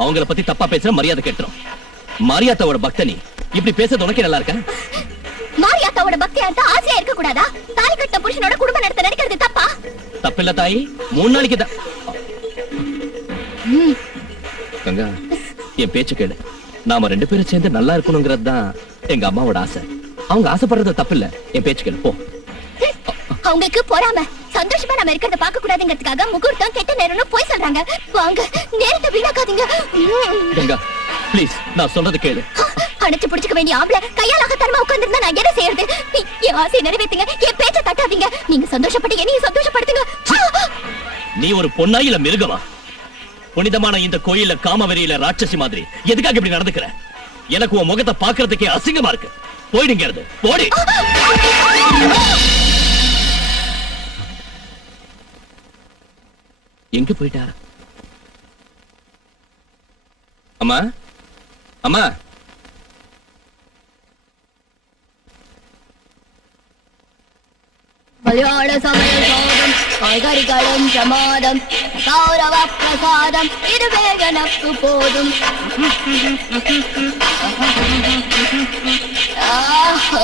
அவங்கள பத்தி தப்பா பேசுற மரியாதை கெட்டுரும். மாரியாத்தாவோட பக்தனி இப்படி பேசுறது உனக்கே நல்லா இருக்க? மாரியாத்தாவோட பக்தியா இருந்தா ஆசையா இருக்க கூடாதா? தாலி கட்ட புருஷனோட குடும்ப நடத்த நினைக்கிறது தப்பா? தப்பில்ல தாயி, 3 நாளைக்கு தான். கங்கா, என் பேச்சு கேளு. நாம 2 பேரும் சேர்ந்து நல்லா இருக்கணுங்கிறது தான் எங்க அம்மாவோட ஆசை. அவங்க ஆசைப்படுறது தப்பில்ல. என் பேச்சு கேளு, போ. அவங்களுக்கு பொறாம. சந்தோஷமா நம்ம இருக்கிறத பார்க்க கூடாதுங்கிறதுக்காக முகூர்த்தம் கெட்ட நேரம்னு போய் சொல்றாங்க. வாங்க, நேரத்தை வீணாக்காதீங்க. கங்கா ப்ளீஸ், நான் சொல்றது கேளு. அணைச்சு பிடிச்சுக்க வேண்டிய ஆம்பளை கையாலாக தரமா உட்கார்ந்திருந்தா நான் என்ன செய்யறது? என் ஆசையை நிறைவேத்துங்க, என் பேச்ச தட்டாதீங்க. நீங்க சந்தோஷப்பட்டு என்னையும் சந்தோஷப்படுத்துங்க. நீ ஒரு பொண்ணா இல்ல மிருகமா? புனிதமான இந்த கோயில்ல காமவெறியில ராட்சசி மாதிரி எதுக்காக இப்படி நடந்துக்கிற? எனக்கு உன் முகத்தை பாக்குறதுக்கே அசிங்கமா இருக்கு. போயிடுங்கிறது, போடி. எங்க போயிட்டா? அம்மா, அம்மா. கல்யாண சமய சோதம், காய்கறிகளும் பிரமாதம், கௌரவ பிரசாதம், இதுவே எனக்கு போதும். ஆஹா.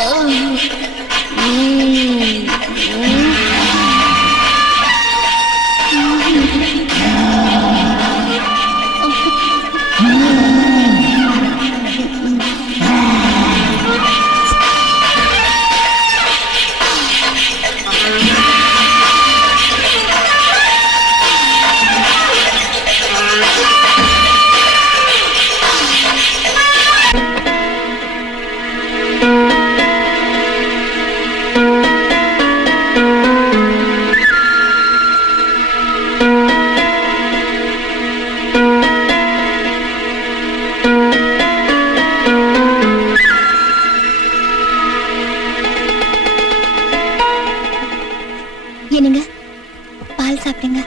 என்னங்க, பால் சாப்பிடுங்க.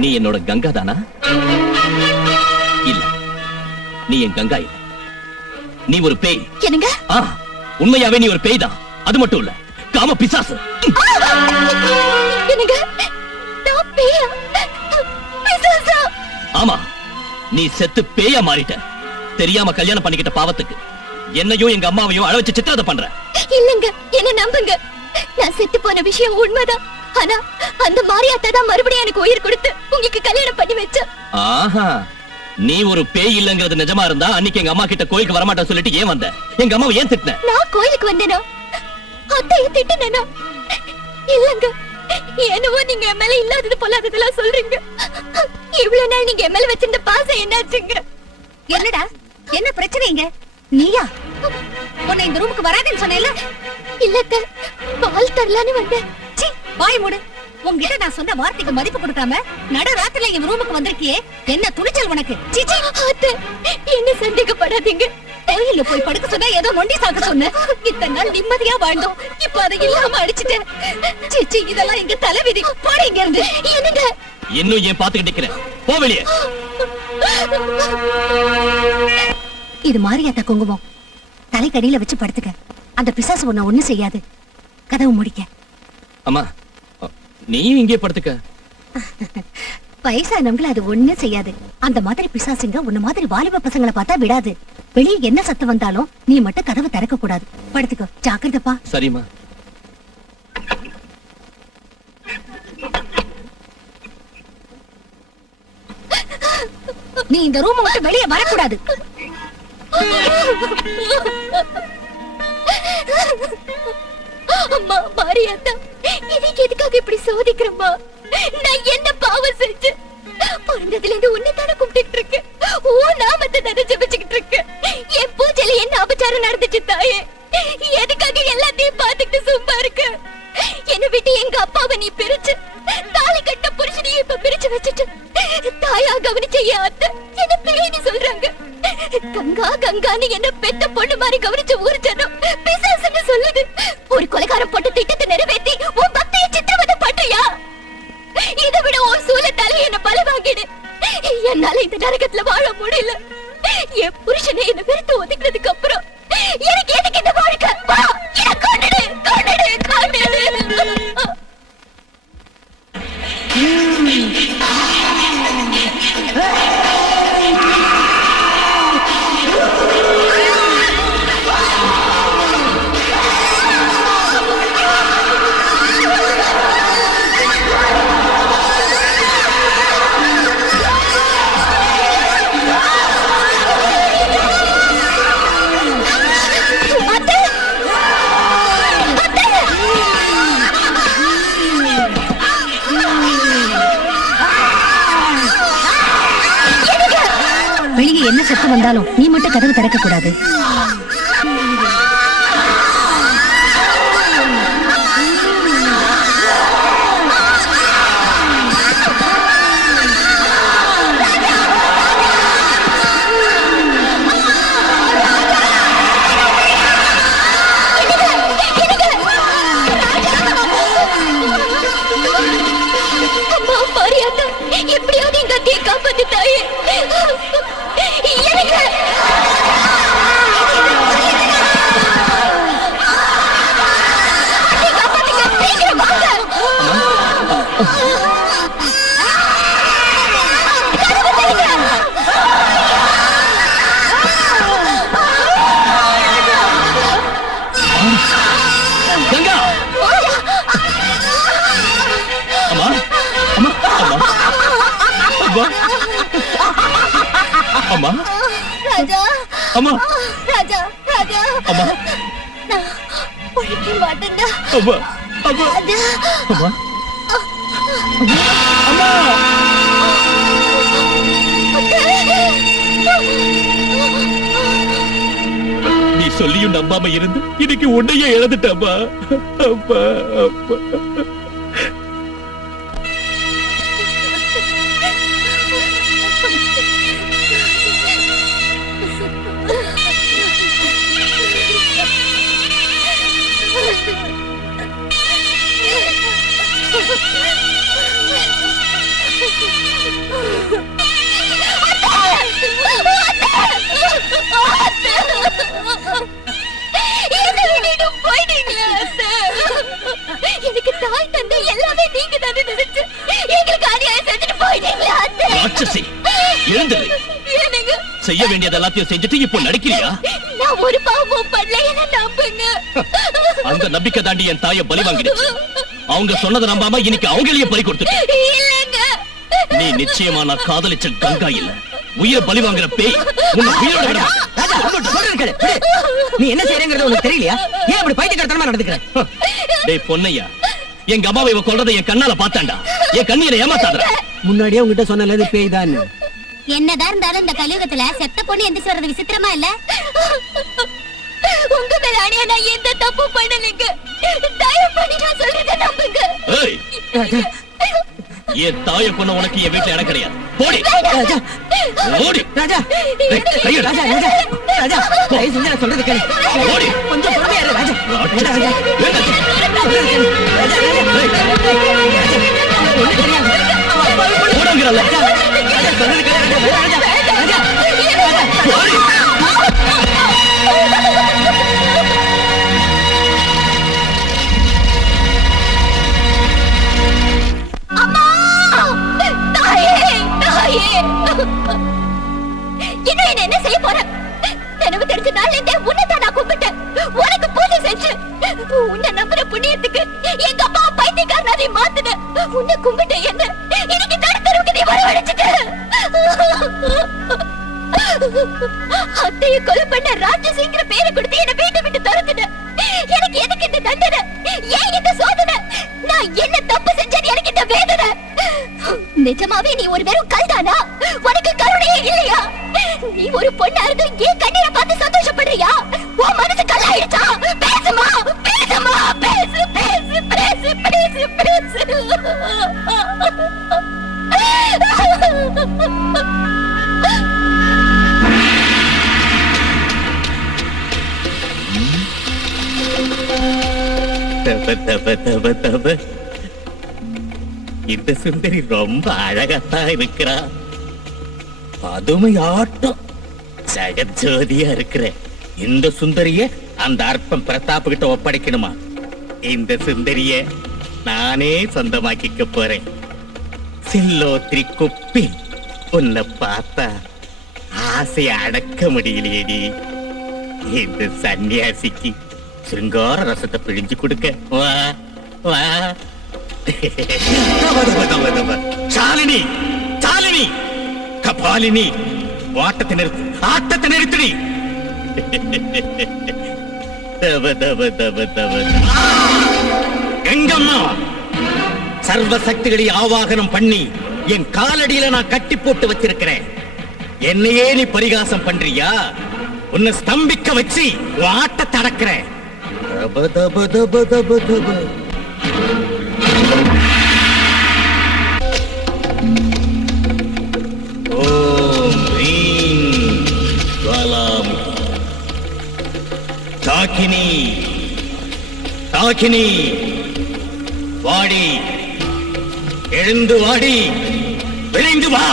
நீ என்னோட கங்கா தானா? இல்ல, நீ என் கங்கா இல்ல. நீ ஒரு பேய். என்னங்க? உண்மையாவே நீ ஒரு பேய் தான். அது மட்டும் இல்ல, காம பிசாசு. என்னங்க நான் பேயா பிசாசா? ஆமா, நீ செத்து பேயா மாறிட்ட. தெரியாம கல்யாணம் பண்ணிக்கிட்ட பாவத்துக்கு என்னையும் எங்க அம்மாவையும் அழ வச்சு சித்திரவதை பண்ற. இல்லங்க, என்ன நம்புங்க. நான் செத்து போன விஷயம் உண்மைதான். ஆனா அந்த மாரியாத்தா தான் மறுபடியும் எனக்கு உயிர் கொடுத்து உங்களுக்கு கல்யாணம் பண்ணி வச்சா. ஆஹா, நீ ஒரு பேய் இல்லங்கிறது நிஜமா இருந்தா அன்னைக்கு எங்க அம்மா கிட்ட கோயிலுக்கு வரமாட்டா சொல்லிட்டு ஏன் வந்த? எங்க அம்மாவை ஏன் திட்டின? நான் கோயிலுக்கு வந்தேனா? அத்தையை திட்டினேனா? இல்லங்க, என்னவோ நீங்க என் மேல இல்லாதது பொல்லாததெல்லாம் சொல்றீங்க. இவ்வளவு நாள் நீங்க என் மேல வச்சிருந்த பாசம் என்னாச்சுங்க? என்னடா, என்ன பிரச்சனைங்க? நீயா உன்னை இந்த ரூமுக்கு வராதுன்னு சொன்னேல? இல்லத்த, பால் தரலான்னு வந்தேன். சீ, வாய் மூடு. உன்கிட்ட நான் சொன்ன வார்த்தைக்கு மதிப்பு கொடுக்காம நடு ராத்திரில என் ரூமுக்கு வந்திருக்கியே, என்ன துணிச்சல் உனக்கு? சீச்சி, அத்தை, என்ன சந்தேகப்படாதீங்க. கோயில்ல போய் படுக்க சொன்னா ஏதோ நொண்டி சாக்க சொன்ன. இத்தனை நாள் நிம்மதியா வாழ்ந்தோம், இப்ப அதை இல்லாம அடிச்சிட்டேன். சீச்சி, இதெல்லாம் எங்க தலைவிதி. போட இங்க இருந்து. என்னங்க? இன்னும் ஏன் பாத்துக்கிட்டு நிக்கிறேன்? போ வெளியே. இது மாரியாத்தா குங்குமம். தலைக்கடியில வச்சு படுத்துக்க. அந்த பிசாசு உன்னை ஒண்ணு செய்யாது. கதவு முடிக்க. அம்மா, நீயும் இங்கே படுத்துக்க. வயசானவங்களை அது ஒண்ணு செய்யாது. அந்த மாதிரி பிசாசுங்க உன்ன மாதிரி வாலிப பசங்களை பார்த்தா விடாது. வெளியே என்ன சத்தம் வந்தாலும் நீ மட்டும் கதவை திறக்க கூடாது. படுத்துக்கோ, ஜாக்கிரதப்பா. சரிம்மா. நீ இந்த ரூம் விட்டு வெளியே வரக்கூடாது. அம்மா மாரியாத்தா, இதுக்கு எதுக்காக இப்படி சோதிக்கிறம்மா? நான் என்ன பாவம் செஞ்சு பிறந்ததுல இருந்து உன்னை தானே கும்பிட்டு இருக்கேன். ஓ நாமத்தை தானே ஜெபிச்சுக்கிட்டு இருக்கேன். என் பூஜையில என்ன அபச்சாரம் நடந்துச்சு தாயே? எதுக்காக எல்லாத்தையும் பார்த்துக்கிட்டு சும்மா இருக்க? என்னை விட்டு எங்க அப்பாவை நீ பிரிச்சு, தாலி கட்ட புருஷனையும் இப்ப பிரிச்சு வச்சுட்டு தாயா கவனிச்ச என் அத்தை என்ன பேய்னு சொல்றாங்க. கங்கா கங்கான்னு என்ன பெத்த பொண்ணு மாதிரி கவனிச்ச ஊர் ஜனம் பிசாசுன்னு சொல்லுது. ஒரு கொலைகாரம் போட்டு திட்டத்தை நிறைவேற்றி உன் பக்தியை சித்திரவதை பண்றியா? இதை விட உன் சூழத்தால என்ன பல வாங்கிடு. என்னால இந்த நரகத்துல வாழ முடியல. என் புருஷனை என்ன வெறுத்து ஒதுக்கினதுக்கு அப்புறம் எனக்கு எதுக்கு இந்த வாழ்க்கை? வா, என்ன கொண்டுடு, கொண்டுடு, கொண்டுடு. வெளியே என்ன சத்தம் வந்தாலும் நீ மட்டும் கதவு திறக்க கூடாது. அம்மா மாரியாத்தா, எப்படியாவது எங்க அத்தையை காப்பாத்து தாயே. எனக்கு அத்தையை காப்பாத்துங்க, சீக்கிரம் வாங்க. கதவை திறங்க. கங்கா! அம்மா, அம்மா, அம்மா, அம்மா, அம்மா, ராஜா, அம்மா, ராஜா, ராஜா, அம்மா, நான் உழைக்க மாட்டேன்டா. அம்மா, அம்மா, ராஜா, அம்மா, அம்மா. நீ சொல்லியும் நம்பாம இருந்து இன்னைக்கு உன்னையே இழந்துட்டம்மா. அப்பா, அப்பா. என்ன விட்டுட்டு போயிட்டீங்களா அத்தை? கூடாது நினைச்சு எங்களுக்கு அநியாயம் செஞ்சுட்டு போயிட்டீங்களா அத்தை? ராட்சசி எழுந்துரு. எனக்கு செய்ய வேண்டியது எல்லாத்தையும் செஞ்சுட்டு இப்போ நடிக்கிறியா? நான் ஒரு பாவமும் பண்ணல, என்ன நம்புங்க. அந்த நம்பிக்கை தாண்டி என் தாயை பலி வாங்கிடுச்சு. அவங்க சொன்னதை நம்பாம இன்னைக்கு அவங்களையே பலி கொடுத்துட்டு. இல்லங்க, நீ நிச்சயமா நான் காதலிச்ச கங்கா இல்ல, உயிரை பலி வாங்குற பேய். உன்னை உயிரோட விட மாட்டேன். ராஜா, உங்கள்ட்ட சொல்றது கேளு. நீ என்ன செய்யறேங்கிறது உனக்கு தெரியலையா? ஏன் அப்படி பைத்தியக்காரத்தனமா நடந்துக்கிற? டேய் பொன்னையா, எங்க அம்மாவை இவ கொல்றதை என் கண்ணால பார்த்தாண்டா. என் கண்ணீரை ஏமாத்தாதடா. முன்னாடியே உங்ககிட்ட சொன்னது பேய் தான். என்னதான் இருந்தாலும் இந்த கலியுகத்துல செத்த பொண்ணு எந்திரிச்சு வர்றது விசித்திரமா இல்ல? உங்க மேல அணியா நான் எந்த தப்பு பண்ணலைங்க. தயவு பண்ணி நான் சொல்றத நம்புங்க. ஏய், என் தாயை கொன்ன உனக்கு என் வீட்டுல இடம் கிடையாது. போடி ராஜா, ஓடி. ராஜா, டேய், கையெடு. ராஜா, ராஜா, ராஜா, தயவு செஞ்சு நான் சொல்றது கேளு. ஓடி. கொஞ்சம் பொறுமையா இரு, ராஜா. ராஜா, ராஜா, வேண்டாம். சொல்றது கேளு. ராஜா, ராஜா, ஒண்ணும் தெரியாது. அவன் அப்பாவை கொண்டு ஓடுங்கிறல்ல. ராஜா, ராஜா, சொல்றது கேளு, ராஜா, ராஜா, ராஜா, ராஜா. ஓடி. அம்மா! தாயே! தாயே! இன்னும் என்ன செய்ய போற? நினைவு தெரிஞ்ச நாள்ல இருந்தே உன்னைத்தான் நான் கும்பிட்டேன். உனக்கு பூஜை செஞ்சு உன்னை நம்புற புண்ணியத்துக்கு எங்க அப்பா பைத்தியக்காரனா நீ மாத்துன. உன்னை கும்பிட்ட என்ன இன்னைக்கு நடுத்தருவுக்கு நீ வரவழைச்சிட்ட. அத்தையை கொலை பண்ண ராட்சசிங்கிற பேரை கொடுத்து என்ன வீட்டை விட்டு துரத்துன. எனக்கு எதுக்கு இந்த தண்டனை? ஏன் இந்த சோதனை? நான் என்ன தப்பு செஞ்சேன்னு எனக்கு இந்த வேதனை? நிஜமாவே நீ ஒரு வெறும் கல்தானா? உனக்கு கருணையே இல்லையா? நீ ஒரு பொண்ணா இருந்து ஏன் கண்ணீரை பார்த்து சந்தோஷப்படுறியா? உன் மனசு கல்லாயிடுச்சா? பேசுமா, பேசுமா, பேசு, பேசு, பேசு, பேசு, பேசு. தப தப தப தப. இந்த சுந்தரி ரொம்ப அழகத்தான் இருக்கிறா. பதுமையாட்டம் ஜெகஜோதியா இருக்கிற இந்த சுந்தரிய அந்த அற்பம் பிரதாப் கிட்ட ஒப்படைக்கணுமா? இந்த சுந்தரிய நானே சொந்தமாக்கிக்க போறேன். சில்லோத்திரி குப்பி, உன்னை பார்த்தா ஆசையை அடக்க முடியலையேடி. இந்த சன்னியாசிக்கு சிருங்கார ரசத்தை பிழிஞ்சு கொடுக்க வா வா. சாலினி, சாலினி, கபாலினி, ஆட்டத்தை நிறுத்து, ஆட்டத்தை நிறுத்துடி. தவ தவ தவ தவ. எங்கம்மா சர்வ சக்திகளை ஆவாகனம் பண்ணி என் காலடியில நான் கட்டி போட்டு வச்சிருக்கிறேன். என்னையே நீ பரிகாசம் பண்றியா? உன்னை ஸ்தம்பிக்க வச்சு உன் ஆட்டத்தை அடக்கிறேன். தப தப தப தப தப. ஓம் ஹ்ரீம் ஜுவாலாமுகி. தாக்கினி, தாக்கினி, வாடி, எழுந்து வாடி, விரைந்து வா.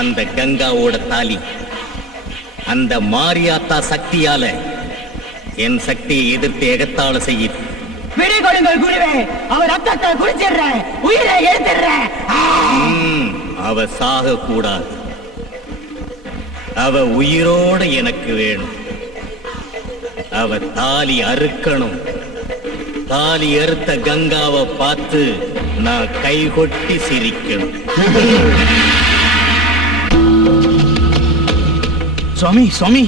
அந்த கங்காவோட தாலி அந்த மாரியாத்தா சக்தியால என் சக்தியை எதிர்த்து எகத்தாள செய்யுது. விடை கொடுங்கள் குருவே, அவர் ரத்தத்தை குடிச்சிடுறேன், உயிரை எடுத்துடுறேன். அவ சாக கூடாது. அவ உயிரோட எனக்கு வேணும். அவ தாலி அறுக்கணும். தாலி அறுத்த கங்காவை பார்த்து நான் கைகொட்டி சிரிக்கணும். சுவாமி, சுவாமி,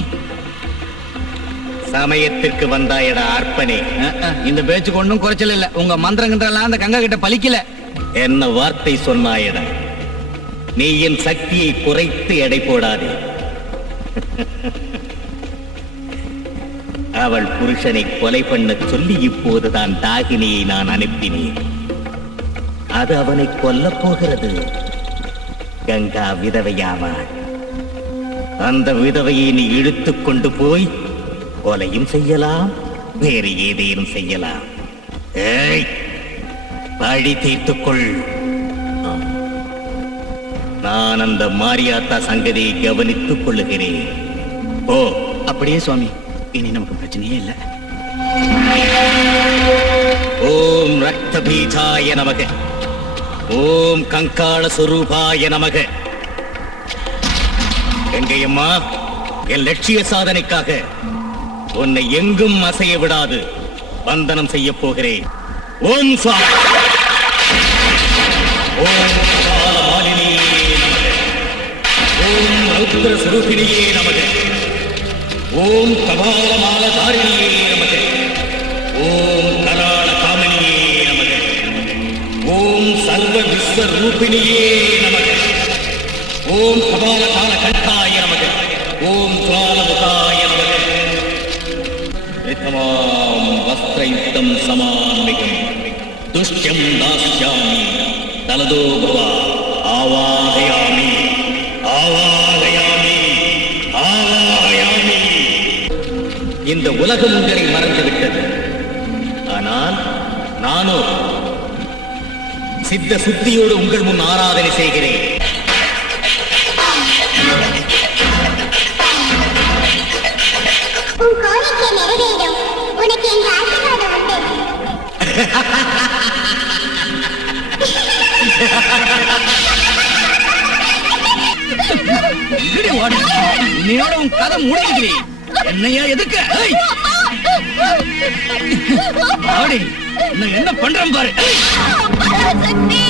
சமயத்திற்கு வந்தாயடா அர்ப்பனே. இந்த பேச்சுக்கு ஒண்ணும் குறைச்சல் இல்ல. உங்க மந்திரங்கன்றெல்லாம் அந்த கங்கா கிட்ட பலிக்கல. என்ன வார்த்தை சொன்னாயடா? நீ என் சக்தியை குறைத்து எடை போடாதே. அவள் புருஷனை கொலை பண்ண சொல்லி இப்போதுதான் தாகினியை நான் அனுப்பினேன். அது அவனை கொல்லப் போகிறது. கங்கா விதவையாவாள். அந்த விதவையை நீ இழுத்துக் கொண்டு போய் கொலையும் செய்யலாம், வேறு ஏதேனும் செய்யலாம். ஏய், பழி தீர்த்துக்கொள். நான் அந்த மாரியாத்தா சங்கதியை கவனித்துக் கொள்ளுகிறேன். ஓ, அப்படியே சுவாமி, இனி நமக்கு பிரச்சனையே இல்ல. ஓம் ரக்த பீஜாய நமக. ஓம் கங்காள சுரூபாய நமக. கங்கையம்மா, என் லட்சிய சாதனைக்காக உன்னை எங்கும் அசைய விடாது வந்தனம் செய்ய போகிறேன். ஓம் சுவாமி. ஓம் கபால மாலினியே நமக. ஓம் ரௌத்ர சுரூபிணியே நமக. ஓம் கபால மாலதாரிணியே நமக. ஓம் கராள காமினியே நமக. ஓம் சர்வ விஸ்வ ரூபிணியே நமக. ஓம் கபால கால கண்டாய நமக. ஓம் ஜ்வாலமுகாய நமக. ரிதமாம் வஸ்திரயுக்தம் சமான்விகம் துஷ்யம் தாஸ்யாமி தலதோ பவ ஆவாஹயாமி ஆவாஹயாமி ஆவாஹயாமி. இந்த உலகம் உங்களை மறந்துவிட்டது. ஆனால் நானோ சித்த சுத்தியோடு உங்கள் முன் ஆராதனை செய்கிறேன். உன் கோரிக்கை நிறைவேறும். உனக்கு எங்க ஆசீர்வாதம் உண்டு. எங்கடி ஓடு? இன்னையோட உன் கதை முடியுது. என்னையா எதுக்கு? ஏய்! ஆடி, நான் என்ன பண்றேன் பாரு. சக்தி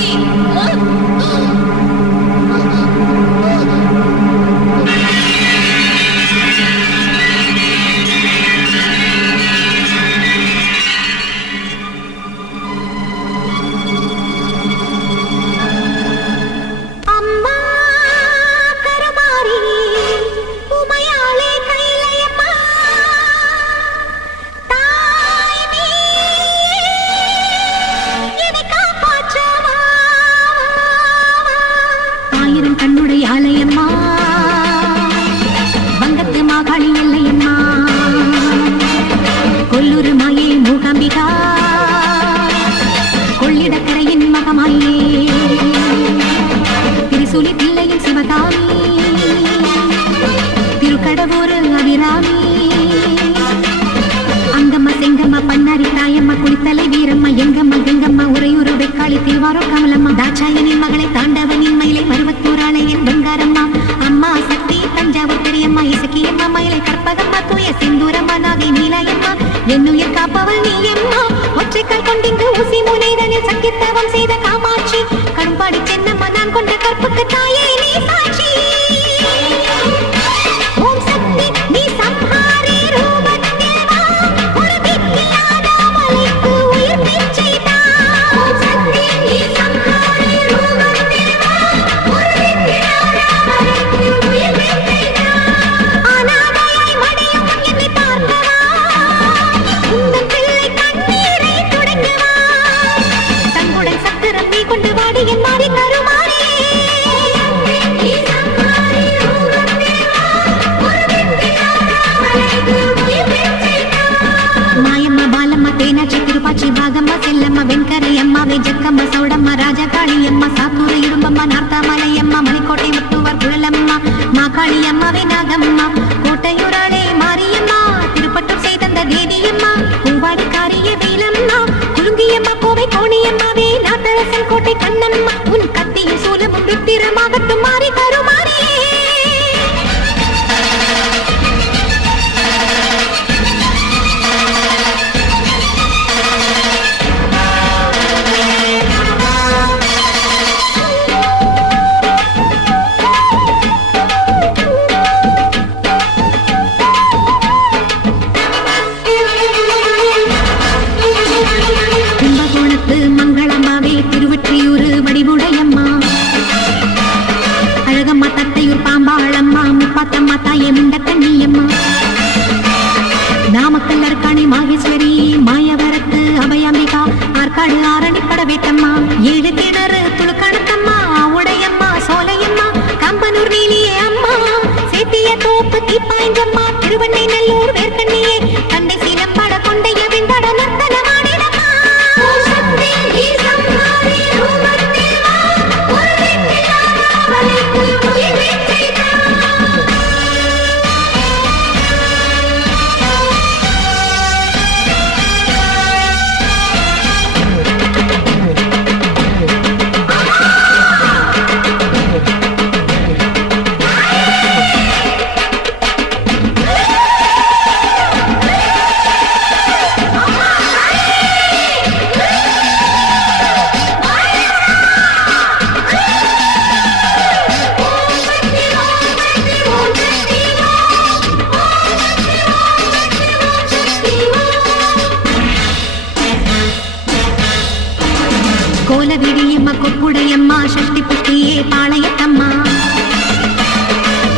விடியம்மா கொப்புடையம்மா சஷ்டி புஷ்டியே பாளையத்தம்மா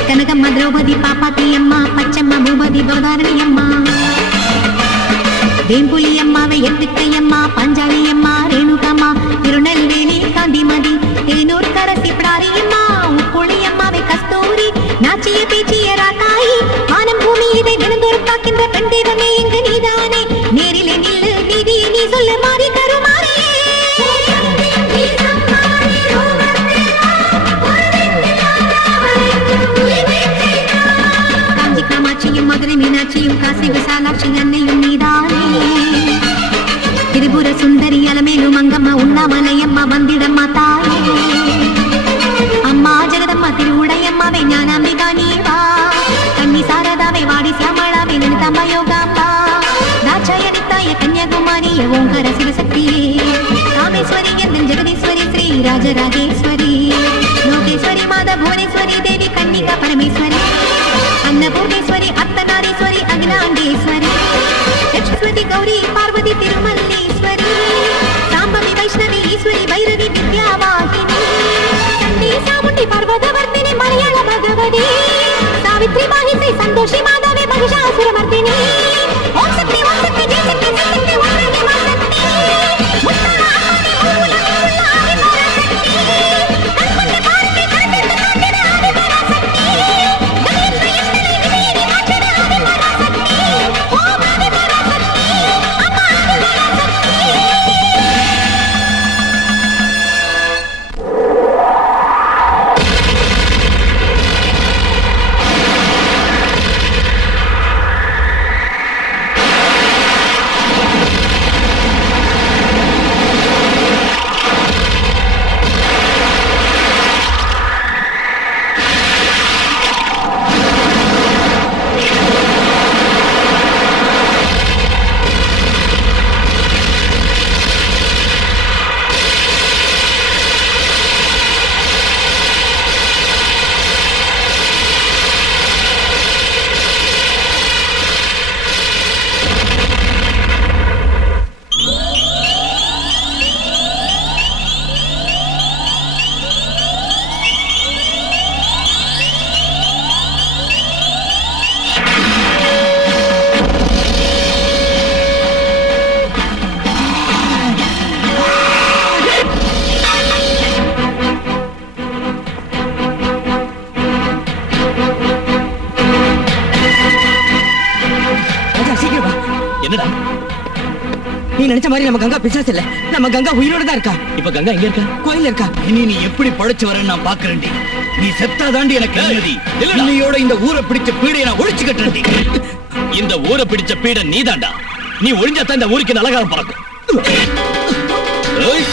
கனகம்மா திரௌபதி பாப்பாத்தியம்மா பச்சம்மா பூபதி பவதாரணியம்மா வேம்புலியம்மாவை எட்டுக்கையம்மா பஞ்சாலியம்மா ரேணுகம்மா திருநெல்வேலி காந்திமதி தேனூர் கரசி பிடாரியம்மா உப்புளியம்மாவை கஸ்தூரி நாச்சிய பேச்சிய ராக்காயி வானம் பூமி இதை தினந்தோறும் காக்கின்ற பெண் தெய்வமே இங்கு நீதானே நேரிலே நில்லு நீதி நீ சொல்லு மாறி கருமாறியே காஞ்சி காமாட்சியும் மதுரை மீனாட்சியும் காசி விசாலாட்சி அன்னையும் நீதானே திரிபுர சுந்தரி அலமேலும் அங்கம்மா உண்ணாமலையம்மா வந்திடம்மா தாயே அம்மா ஜெகதம்மா திருவுடையம்மாவை ஞானாம்பிகா நீ வா கன்னி சாரதாவை வாடி சியாமளாவை நினைத்தம்மா யோகாம்பா தாட்சாயணித்தாய கன்யாகுமாரிய ஓங்கர சிவசக்தியே காமேஸ்வரி எந்தன் ஜெகதீஸ்வரி ஸ்ரீ ராஜராஜேஸ்வரி லோகேஸ்வரி மாதா புவனேஸ்வரி தேவி கன்னிகா பரமேஸ்வரி அன்னபூர்ணேஸ்வரி அர்த்தநாரீஸ்வரி அகிலாண்டேஸ்வரி லட்சுமதி கௌரி பார்வதி திருமல்லீஸ்வரி சாம்பவி வைஷ்ணவி ஈஸ்வரி பைரவி வித்யாவாகினி சண்டி சாமுண்டி பர்வதவர்த்தினி மலையாள பகவதி சாவித்ரி மாஹிசை சந்தோஷி மாதவி மகிஷாசுரமர்த்தினி ஓம் சக்தி ஜெய சக்தி சக்தி ஓம் சக்தி முத்தாரா அம்மானி மூல மூல ஆதிபராசக்தி கண்புண்டி பாரதி கருத்தெடுத்து காத்திட ஆதிபராசக்தி கலியந்த எந்தனை விதியினி மாற்றிட ஆதிபராசக்தி ஓம் ஆதிபராசக்தி அம்மா ஆதிபராசக்தி என்னடா நீ நினைச்ச மாதிரி நம்ம கங்கா பிசாசு இல்ல, நம்ம கங்கா உயிரோட தான் இருக்கா. இப்ப கங்கா எங்க இருக்கா? கோயில்ல இருக்கா. இனி நீ எப்படி பழைச்சு வரேன்னு நான் பாக்குறேன்டி. நீ செத்தாதாண்டி எனக்கு நிம்மதி. இல்லடா. இன்னையோட இந்த ஊரை பிடிச்ச பீடையை நான் ஒழிச்சு கட்டுறேன்டி. இந்த ஊரை பிடிச்ச பீட நீதாண்டா. நீ ஒழிஞ்சாத்தான் இந்த ஊருக்கு நலகாலம் பார்க்கும். ஏய்.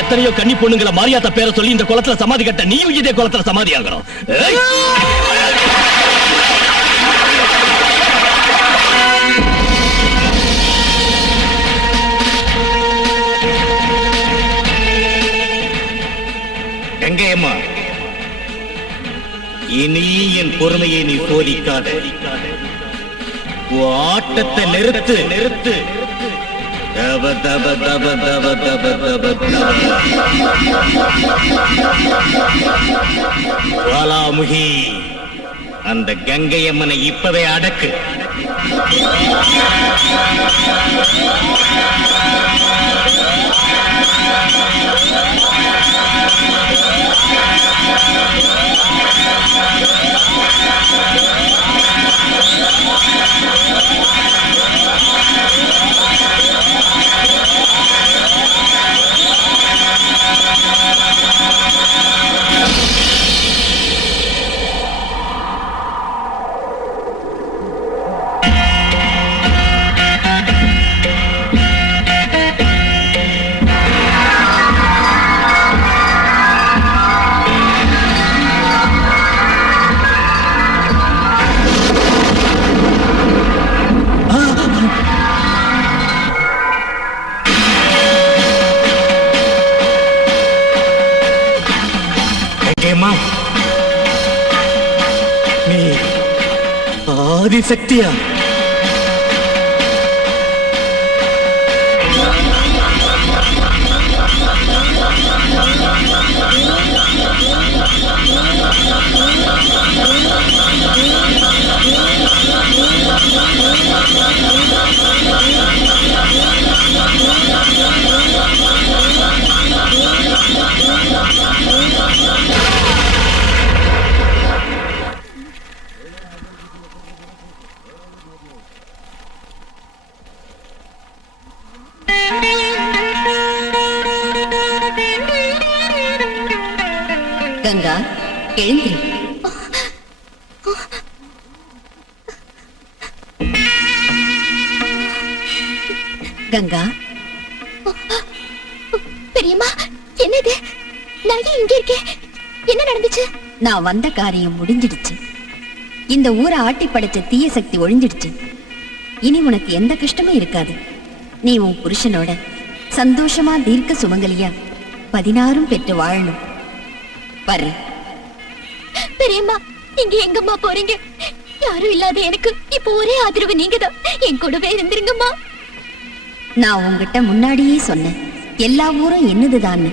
எத்தனையோ கன்னி பொண்ணுங்களை மாரியாத்தா பேரை சொல்லி இந்த குளத்துல சமாதி கட்ட நீயும் இதே குளத்துல சமாதி ஆகணும். கங்கையம்மா, இனி என் பொறுமையை நீ சோதிக்காத. ஆட்டத்தை நிறுத்து. தப தப தப தப தப தப தப. ஜுவாலாமுகி, அந்த கங்கை அம்மனை இப்பவே அடக்கு. நீ ஆதிசக்தியா? கங்கா, எழுந்திரு. கங்கா, பெரியம்மா, என்னது? நான் ஏன் இங்க இருக்கேன்? என்ன நடந்துச்சு? நான் வந்த காரியம் முடிஞ்சிடுச்சு. இந்த ஊரை ஆட்டி படைச்ச தீய சக்தி ஒழிஞ்சிடுச்சு. இனி உனக்கு எந்த கஷ்டமும் இருக்காது. நீ உன் புருஷனோட சந்தோஷமா தீர்க்க சுமங்கலியா 16 பெற்று வாழணும். வர்றேன். பெரியம்மா, நீங்க எங்கம்மா போறீங்க? யாரும் இல்லாத எனக்கு இப்போ ஒரே ஆதரவு நீங்கதான். என் கூடவே இருந்துருங்கம்மா. நான் உங்ககிட்ட முன்னாடியே சொன்னேன், எல்லா ஊரும் என்னதுதான்னு.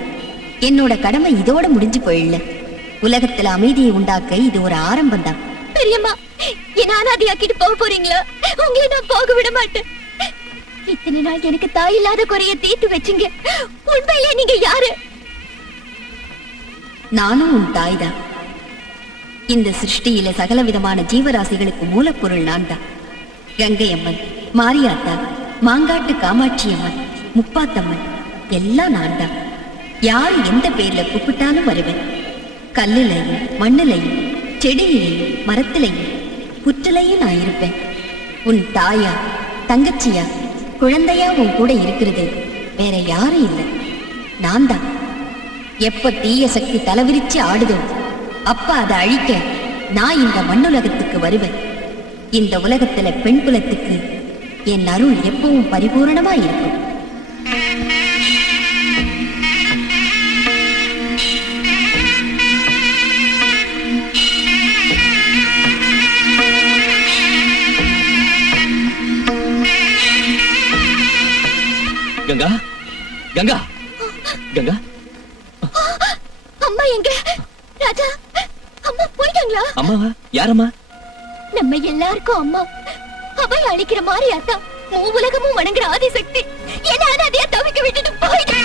என்னோட கடமை இதோட முடிஞ்சு போயிடல. உலகத்துல அமைதியை உண்டாக்க இது ஒரு ஆரம்பம் தான். பெரியம்மா, என்ன அனாதையாக்கிட்டு போக போறீங்களா? உங்களை நான் போக விட மாட்டேன். இத்தனை நாள் எனக்கு தாய் இல்லாத குறைய தீர்த்து வச்சீங்க. உண்மையிலே நீங்க யாரு? நானும் உன் தாய்தான். இந்த சிருஷ்டியில சகல விதமான ஜீவராசிகளுக்கு மூலப்பொருள் நான் தான். கங்கை அம்மன், மாரியாத்தா, மாங்காட்டு காமாட்சி அம்மன், முப்பாத்தம்மன் எல்லாம் நான் தான். யார் எந்த பேர்ல கூப்பிட்டாலும் வருவேன். கல்லுலையும் மண்ணுலையும் செடியிலையும் மரத்திலையும் புற்றிலையும் நான் இருப்பேன். உன் தாயா, தங்கச்சியா, குழந்தையா உன் கூட இருக்கிறது வேற யாரும் இல்லை, நான் தான். எப்ப தீய சக்தி தலைவிரிச்சு ஆடுதோ அப்ப அதை அழிக்க நான் இந்த மண்ணுலகத்துக்கு வருவேன். இந்த உலகத்துல பெண் குலத்துக்கு என் அருள் எப்பவும் பரிபூரணமா இருக்கும். கங்கா, கங்கா, கங்கா. அம்மா எங்க? ராஜா, அம்மா போயிட்டாங்களா? அம்மாவா? யாரம்மா? நம்ம எல்லாருக்கும் அம்மா. அவை அழிக்கிற மாதிரி அத்தா, உலகமும் வணங்குற ஆதிசக்தி என்ன அனாதையா தவிக்க விட்டுட்டு போயிட்டு